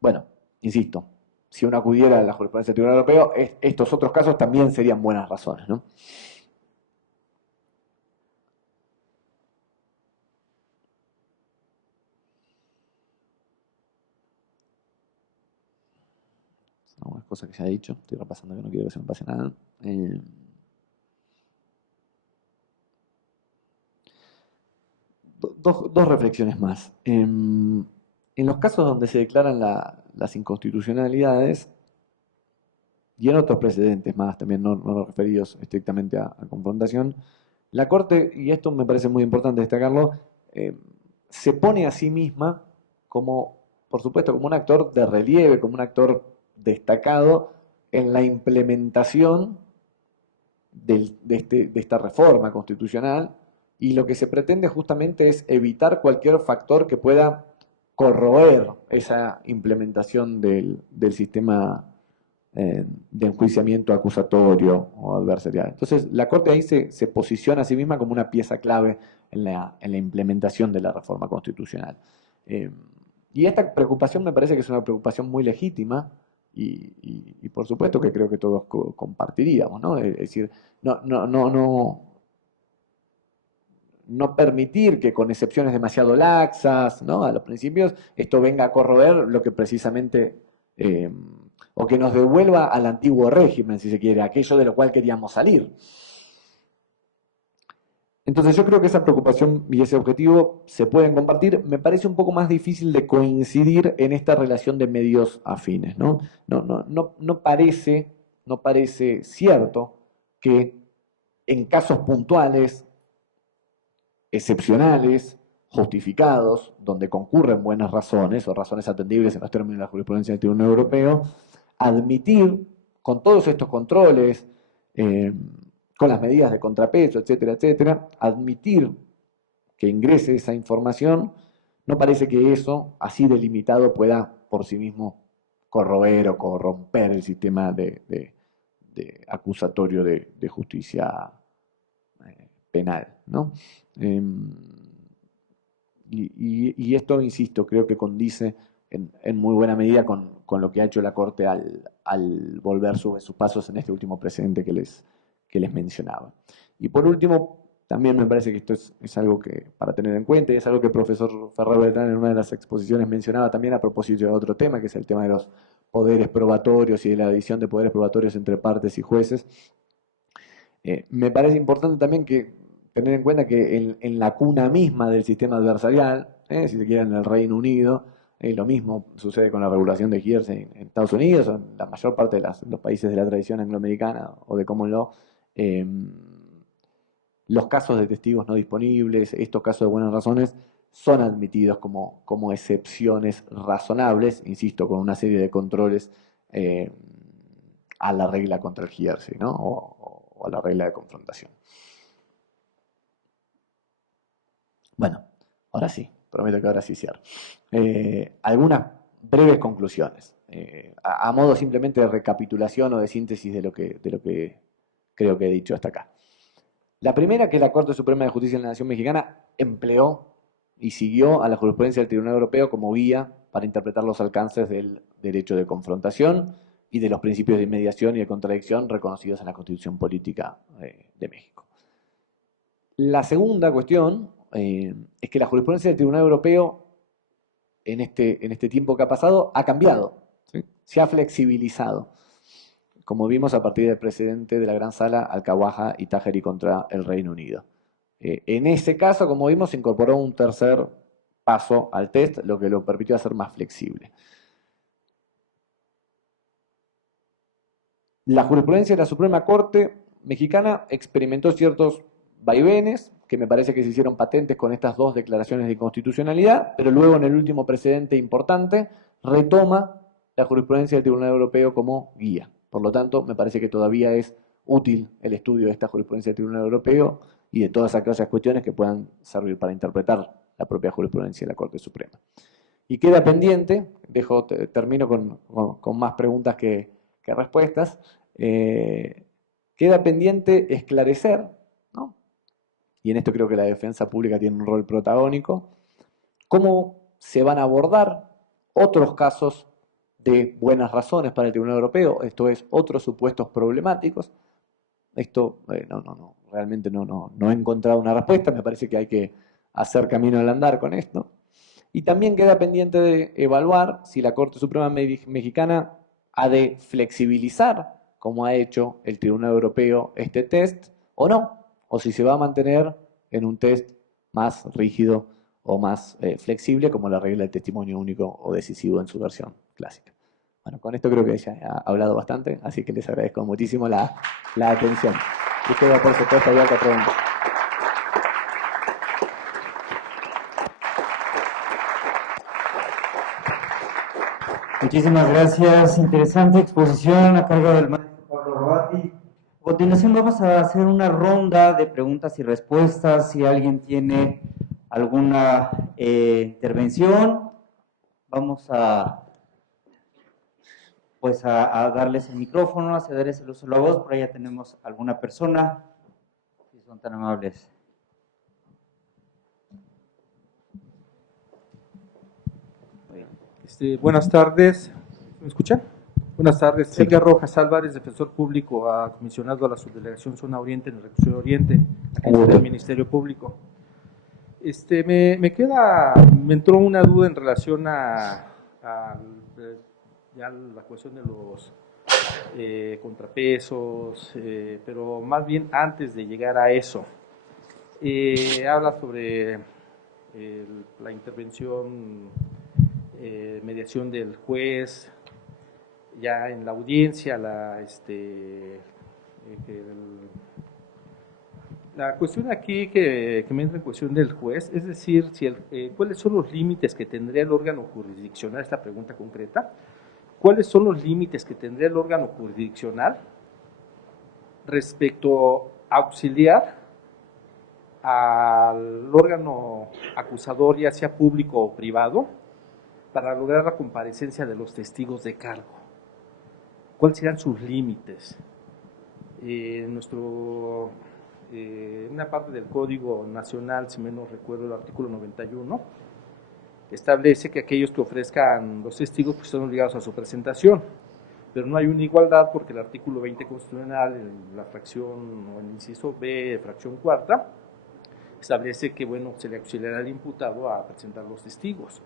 Bueno, insisto, si uno acudiera a la jurisprudencia del Tribunal Europeo, estos otros casos también serían buenas razones, ¿no? Algunas cosas que se ha dicho, estoy repasando que no quiero que se me pase nada. Dos reflexiones más. En los casos donde se declaran las inconstitucionalidades, y en otros precedentes más, también no referidos estrictamente a confrontación, la Corte, y esto me parece muy importante destacarlo, se pone a sí misma como, por supuesto, como un actor de relieve, como un actor destacado en la implementación de esta reforma constitucional, y lo que se pretende justamente es evitar cualquier factor que pueda corroer esa implementación del sistema de enjuiciamiento acusatorio o adversarial. Entonces, la Corte ahí se posiciona a sí misma como una pieza clave en la implementación de la reforma constitucional. Y esta preocupación me parece que es una preocupación muy legítima y por supuesto que creo que todos compartiríamos, ¿no? Es decir, no permitir que con excepciones demasiado laxas, ¿no?, a los principios, esto venga a corroer lo que precisamente, o que nos devuelva al antiguo régimen, si se quiere, aquello de lo cual queríamos salir. Entonces yo creo que esa preocupación y ese objetivo se pueden compartir. Me parece un poco más difícil de coincidir en esta relación de medios afines, ¿no? No parece no parece cierto que en casos puntuales, excepcionales, justificados, donde concurren buenas razones o razones atendibles en los términos de la jurisprudencia del Tribunal Europeo, admitir con todos estos controles, con las medidas de contrapeso, etcétera, etcétera, admitir que ingrese esa información, no parece que eso, así delimitado, pueda por sí mismo corroer o corromper el sistema de acusatorio de justicia penal, ¿no? Y esto, insisto, creo que condice en muy buena medida con lo que ha hecho la Corte al volver sobre sus pasos en este último precedente que les mencionaba. Y por último, también me parece que esto es algo que para tener en cuenta, y es algo que el profesor Ferrer Beltrán en una de las exposiciones mencionaba también a propósito de otro tema, que es el tema de los poderes probatorios y de la división de poderes probatorios entre partes y jueces. Me parece importante también tener en cuenta que en la cuna misma del sistema adversarial, si se quiere en el Reino Unido, lo mismo sucede con la regulación de hearsay en Estados Unidos, o en la mayor parte de los países de la tradición angloamericana o de common law, los casos de testigos no disponibles, estos casos de buenas razones, son admitidos como excepciones razonables, insisto, con una serie de controles a la regla contra el hearsay, ¿no? O a la regla de confrontación. Bueno, ahora sí, prometo que ahora sí cierro. Algunas breves conclusiones, a modo simplemente de recapitulación o de síntesis de lo que creo que he dicho hasta acá. La primera, que la Corte Suprema de Justicia de la Nación Mexicana empleó y siguió a la jurisprudencia del Tribunal Europeo como guía para interpretar los alcances del derecho de confrontación y de los principios de inmediación y de contradicción reconocidos en la Constitución Política de México. La segunda cuestión es que la jurisprudencia del Tribunal Europeo en este tiempo que ha pasado ha cambiado, ¿sí? Se ha flexibilizado, como vimos a partir del precedente de la Gran Sala Alcahuaja y Tajeri contra el Reino Unido. En ese caso, como vimos, se incorporó un tercer paso al test, lo que lo permitió hacer más flexible. La jurisprudencia de la Suprema Corte mexicana experimentó ciertos vaivenes que me parece que se hicieron patentes con estas dos declaraciones de inconstitucionalidad, pero luego en el último precedente importante retoma la jurisprudencia del Tribunal Europeo como guía. Por lo tanto, me parece que todavía es útil el estudio de esta jurisprudencia del Tribunal Europeo y de todas aquellas cuestiones que puedan servir para interpretar la propia jurisprudencia de la Corte Suprema. Y queda pendiente, termino con más preguntas que respuestas, queda pendiente esclarecer, ¿no? Y en esto creo que la defensa pública tiene un rol protagónico, cómo se van a abordar otros casos de buenas razones para el Tribunal Europeo, esto es, otros supuestos problemáticos. Esto realmente no he encontrado una respuesta, me parece que hay que hacer camino al andar con esto. Y también queda pendiente de evaluar si la Corte Suprema Mexicana ha de flexibilizar, como ha hecho el Tribunal Europeo, este test, o no, o si se va a mantener en un test más rígido o más flexible, como la regla del testimonio único o decisivo en su versión clásica. Bueno, con esto creo que ya he hablado bastante, así que les agradezco muchísimo la atención. Y queda, por supuesto, abierta a preguntas. Muchísimas gracias. Interesante exposición a cargo del maestro Pablo Robati. A continuación vamos a hacer una ronda de preguntas y respuestas. Si alguien tiene alguna intervención, vamos a darles el micrófono, a cederles el uso de la voz. Por ahí ya tenemos alguna persona, si son tan amables. Buenas tardes, ¿me escuchan? Buenas tardes, Sí. Edgar Rojas Álvarez, defensor público, comisionado a la Subdelegación Zona Oriente en el Reclusorio Oriente, agencia del Ministerio Público. Me entró una duda en relación a la cuestión de los contrapesos, pero más bien antes de llegar a eso, habla sobre la intervención, mediación del juez. ya en la audiencia la cuestión aquí que me entra en cuestión del juez, es decir, ¿cuáles son los límites que tendría el órgano jurisdiccional? Esta pregunta concreta. ¿Cuáles son los límites que tendría el órgano jurisdiccional respecto a auxiliar al órgano acusador, ya sea público o privado, para lograr la comparecencia de los testigos de cargo? ¿Cuáles serían sus límites? En una parte del Código Nacional, si menos recuerdo, el artículo 91, establece que aquellos que ofrezcan los testigos pues son obligados a su presentación, pero no hay una igualdad porque el artículo 20 constitucional, en la fracción o el inciso B, fracción cuarta, establece que, bueno, se le auxiliará al imputado a presentar los testigos.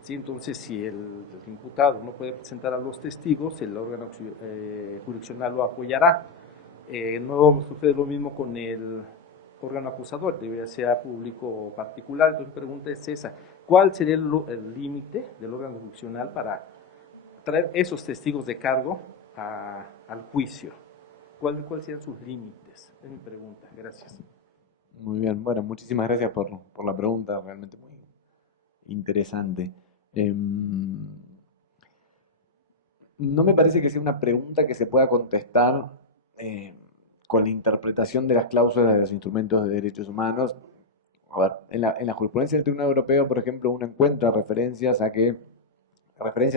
¿Sí? Entonces, si el imputado no puede presentar a los testigos, el órgano jurisdiccional lo apoyará. No sucede lo mismo con el órgano acusador, debería ser público o particular. Entonces, mi pregunta es esa: ¿cuál sería el límite del órgano jurisdiccional para traer esos testigos de cargo al juicio? ¿Cuáles serían sus límites? Es mi pregunta. Gracias. Muy bien, bueno, muchísimas gracias por la pregunta, realmente muy interesante. No me parece que sea una pregunta que se pueda contestar con la interpretación de las cláusulas de los instrumentos de derechos humanos. A ver, en la jurisprudencia del Tribunal Europeo, por ejemplo, uno encuentra referencias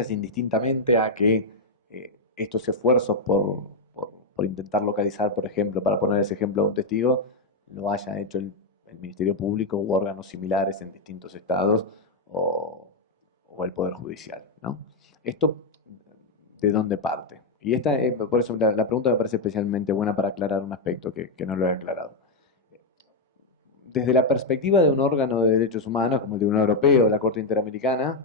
indistintamente a que estos esfuerzos por intentar localizar, por ejemplo, para poner ese ejemplo a un testigo, lo haya hecho el Ministerio Público u órganos similares en distintos estados o el Poder Judicial, ¿no? Esto, ¿de dónde parte? Y por eso la pregunta me parece especialmente buena para aclarar un aspecto que no lo he aclarado. Desde la perspectiva de un órgano de derechos humanos, como el Tribunal Europeo o la Corte Interamericana,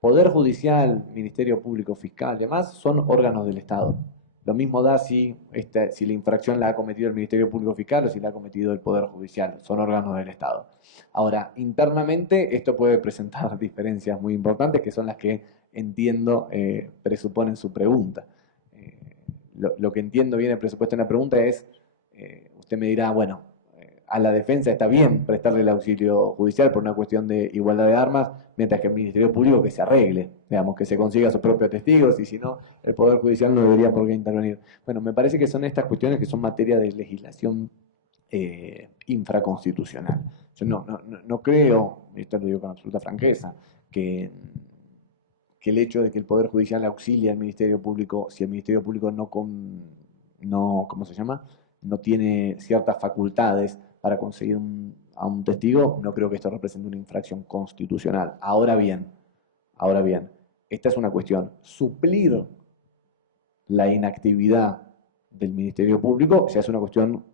Poder Judicial, Ministerio Público, Fiscal y demás son órganos del Estado. Lo mismo da si la infracción la ha cometido el Ministerio Público Fiscal o si la ha cometido el Poder Judicial. Son órganos del Estado. Ahora, internamente esto puede presentar diferencias muy importantes que son las que entiendo presuponen su pregunta. Lo que entiendo viene presupuesto en la pregunta es, usted me dirá, bueno, a la defensa está bien prestarle el auxilio judicial por una cuestión de igualdad de armas, mientras que el Ministerio Público que se arregle, digamos, que se consiga sus propios testigos, y si no, el Poder Judicial no debería por qué intervenir. Bueno, me parece que son estas cuestiones que son materia de legislación infraconstitucional. Yo no creo, y esto lo digo con absoluta franqueza, que el hecho de que el Poder Judicial auxilie al Ministerio Público, si el Ministerio Público ¿cómo se llama?, no tiene ciertas facultades para conseguir a un testigo, no creo que esto represente una infracción constitucional. Ahora bien, esta es una cuestión. Suplir la inactividad del Ministerio Público ya es una cuestión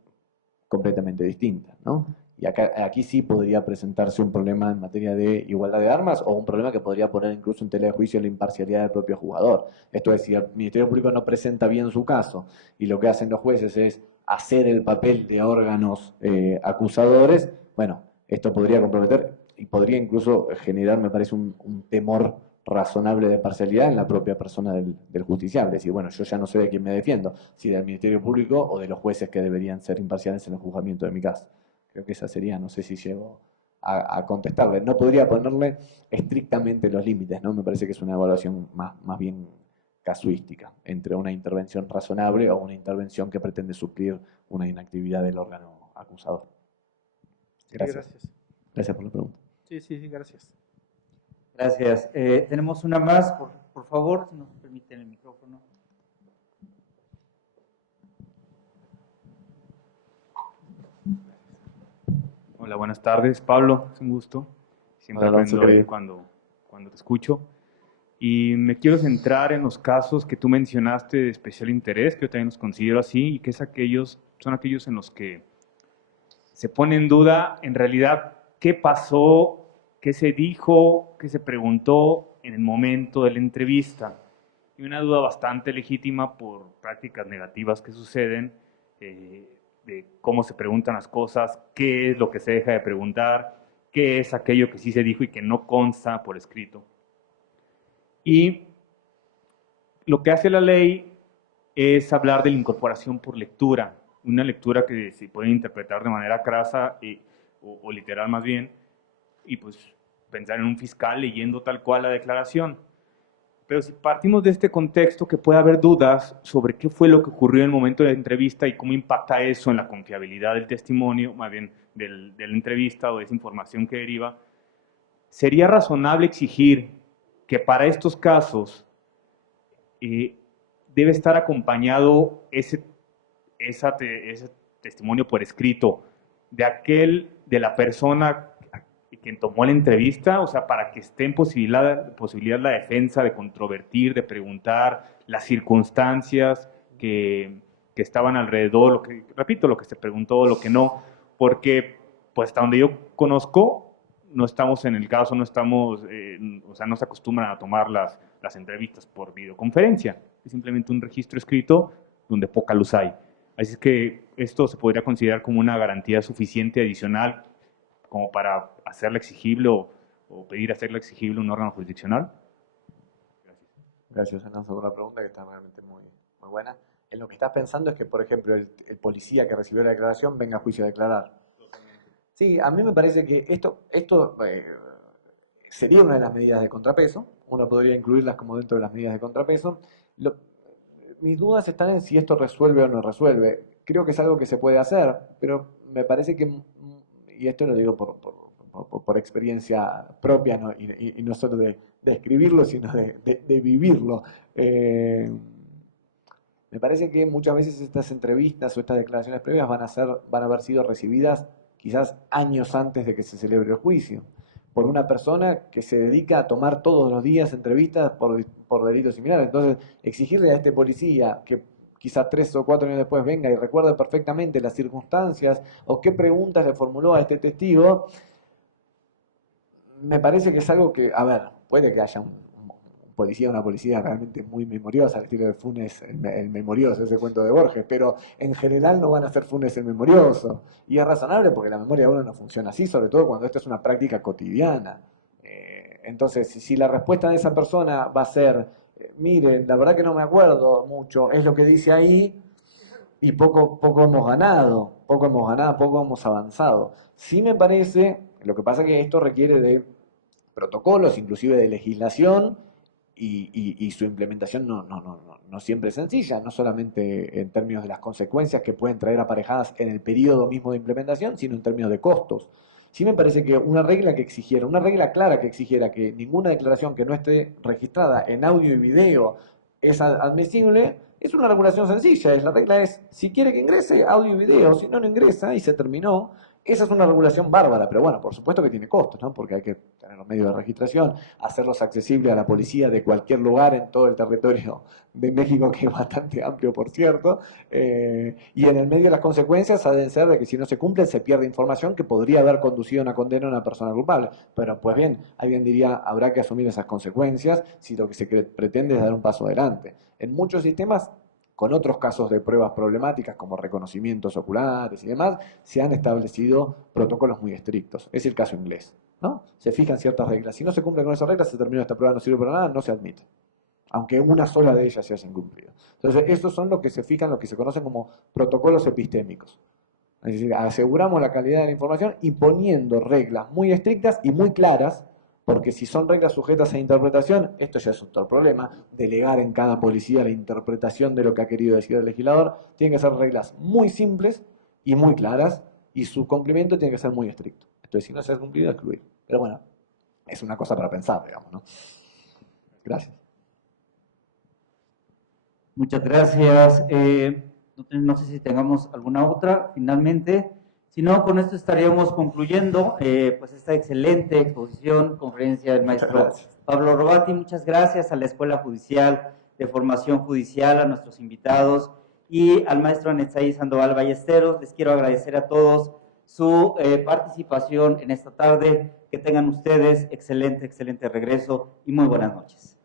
completamente distinta, ¿no? Y aquí sí podría presentarse un problema en materia de igualdad de armas o un problema que podría poner incluso en tela de juicio la imparcialidad del propio jugador. Esto es, si el Ministerio Público no presenta bien su caso y lo que hacen los jueces es hacer el papel de órganos acusadores, bueno, esto podría comprometer y podría incluso generar, me parece, un temor razonable de parcialidad en la propia persona del justiciable. Es decir, bueno, yo ya no sé de quién me defiendo, si del Ministerio Público o de los jueces que deberían ser imparciales en el juzgamiento de mi caso. Creo que esa sería, no sé si llego a contestarle. No podría ponerle estrictamente los límites, ¿no? Me parece que es una evaluación más bien casuística, entre una intervención razonable o una intervención que pretende suplir una inactividad del órgano acusador. Gracias. Gracias por la pregunta. Sí, gracias. Gracias. Tenemos una más, por favor, si nos permiten el micrófono. Hola, buenas tardes, Pablo, es un gusto. Siempre aprendo cuando te escucho. Y me quiero centrar en los casos que tú mencionaste de especial interés, que yo también los considero así, y que son aquellos en los que se pone en duda, en realidad, qué pasó, qué se dijo, qué se preguntó en el momento de la entrevista. Y una duda bastante legítima por prácticas negativas que suceden, de cómo se preguntan las cosas, qué es lo que se deja de preguntar, qué es aquello que sí se dijo y que no consta por escrito. Y lo que hace la ley es hablar de la incorporación por lectura, una lectura que se puede interpretar de manera crasa o literal más bien, y pues pensar en un fiscal leyendo tal cual la declaración. Pero si partimos de este contexto, que puede haber dudas sobre qué fue lo que ocurrió en el momento de la entrevista y cómo impacta eso en la confiabilidad del testimonio, más bien de la entrevista o de esa información que deriva, sería razonable exigir que para estos casos debe estar acompañado ese testimonio por escrito de la persona quien tomó la entrevista, o sea, para que esté en posibilidad la defensa de controvertir, de preguntar las circunstancias que estaban alrededor, repito, lo que se preguntó, lo que no, porque pues hasta donde yo conozco, no estamos en el caso, no estamos, o sea, no se acostumbran a tomar las entrevistas por videoconferencia, es simplemente un registro escrito donde poca luz hay. Así es que esto se podría considerar como una garantía suficiente adicional como para hacerla exigible o pedir hacerla exigible un órgano jurisdiccional. Gracias. Gracias, Hernando, por la pregunta que está realmente muy buena. En lo que estás pensando es que, por ejemplo, el policía que recibió la declaración venga a juicio a declarar. Sí, a mí me parece que esto sería una de las medidas de contrapeso. Uno podría incluirlas como dentro de las medidas de contrapeso. Mis dudas están en si esto resuelve o no resuelve. Creo que es algo que se puede hacer, pero me parece que, y esto lo digo por experiencia propia, ¿no? Y no solo de escribirlo, sino de vivirlo. Me parece que muchas veces estas entrevistas o estas declaraciones previas van a haber sido recibidas quizás años antes de que se celebre el juicio, por una persona que se dedica a tomar todos los días entrevistas por delitos similares. Entonces, exigirle a este policía que quizás 3 o 4 años después venga y recuerde perfectamente las circunstancias o qué preguntas le formuló a este testigo, me parece que es algo que, a ver, puede que haya una policía realmente muy memoriosa, al estilo de Funes, el memorioso, ese cuento de Borges, pero en general no van a ser Funes el memorioso. Y es razonable porque la memoria de uno no funciona así, sobre todo cuando esto es una práctica cotidiana. Entonces, si la respuesta de esa persona va a ser, mire, la verdad que no me acuerdo mucho, es lo que dice ahí, y poco hemos ganado, poco hemos avanzado. Sí me parece, lo que pasa es que esto requiere de protocolos, inclusive de legislación, y su implementación no siempre es sencilla, no solamente en términos de las consecuencias que pueden traer aparejadas en el periodo mismo de implementación, sino en términos de costos. Sí me parece que una regla clara que exigiera que ninguna declaración que no esté registrada en audio y video es admisible, es una regulación sencilla. La regla es, si quiere que ingrese, audio y video, si no, no ingresa y se terminó. Esa es una regulación bárbara, pero bueno, por supuesto que tiene costos, ¿no? Porque hay que tener los medios de registración, hacerlos accesibles a la policía de cualquier lugar en todo el territorio de México, que es bastante amplio, por cierto, y en el medio de las consecuencias ha de ser de que si no se cumplen se pierde información que podría haber conducido a una condena a una persona culpable. Pero pues bien, alguien diría, habrá que asumir esas consecuencias si lo que se pretende es dar un paso adelante. En muchos sistemas, con otros casos de pruebas problemáticas como reconocimientos oculares y demás, se han establecido protocolos muy estrictos. Es el caso inglés, ¿no? Se fijan ciertas reglas. Si no se cumplen con esas reglas, se terminó esta prueba, no sirve para nada, no se admite. Aunque una sola de ellas se haya incumplido. Entonces, estos son los que se fijan, lo que se conocen como protocolos epistémicos. Es decir, aseguramos la calidad de la información imponiendo reglas muy estrictas y muy claras, porque si son reglas sujetas a interpretación, esto ya es otro problema, delegar en cada policía la interpretación de lo que ha querido decir el legislador. Tienen que ser reglas muy simples y muy claras, y su cumplimiento tiene que ser muy estricto. Entonces, si no se ha cumplido, excluir. Pero bueno, es una cosa para pensar, digamos, ¿no? Gracias. Muchas gracias. No sé si tengamos alguna otra, finalmente. Si no, con esto estaríamos concluyendo pues esta excelente exposición, conferencia del maestro Pablo Robati. Muchas gracias a la Escuela Judicial de Formación Judicial, a nuestros invitados y al maestro Netzaí Sandoval Ballesteros. Les quiero agradecer a todos su participación en esta tarde. Que tengan ustedes excelente regreso y muy buenas noches.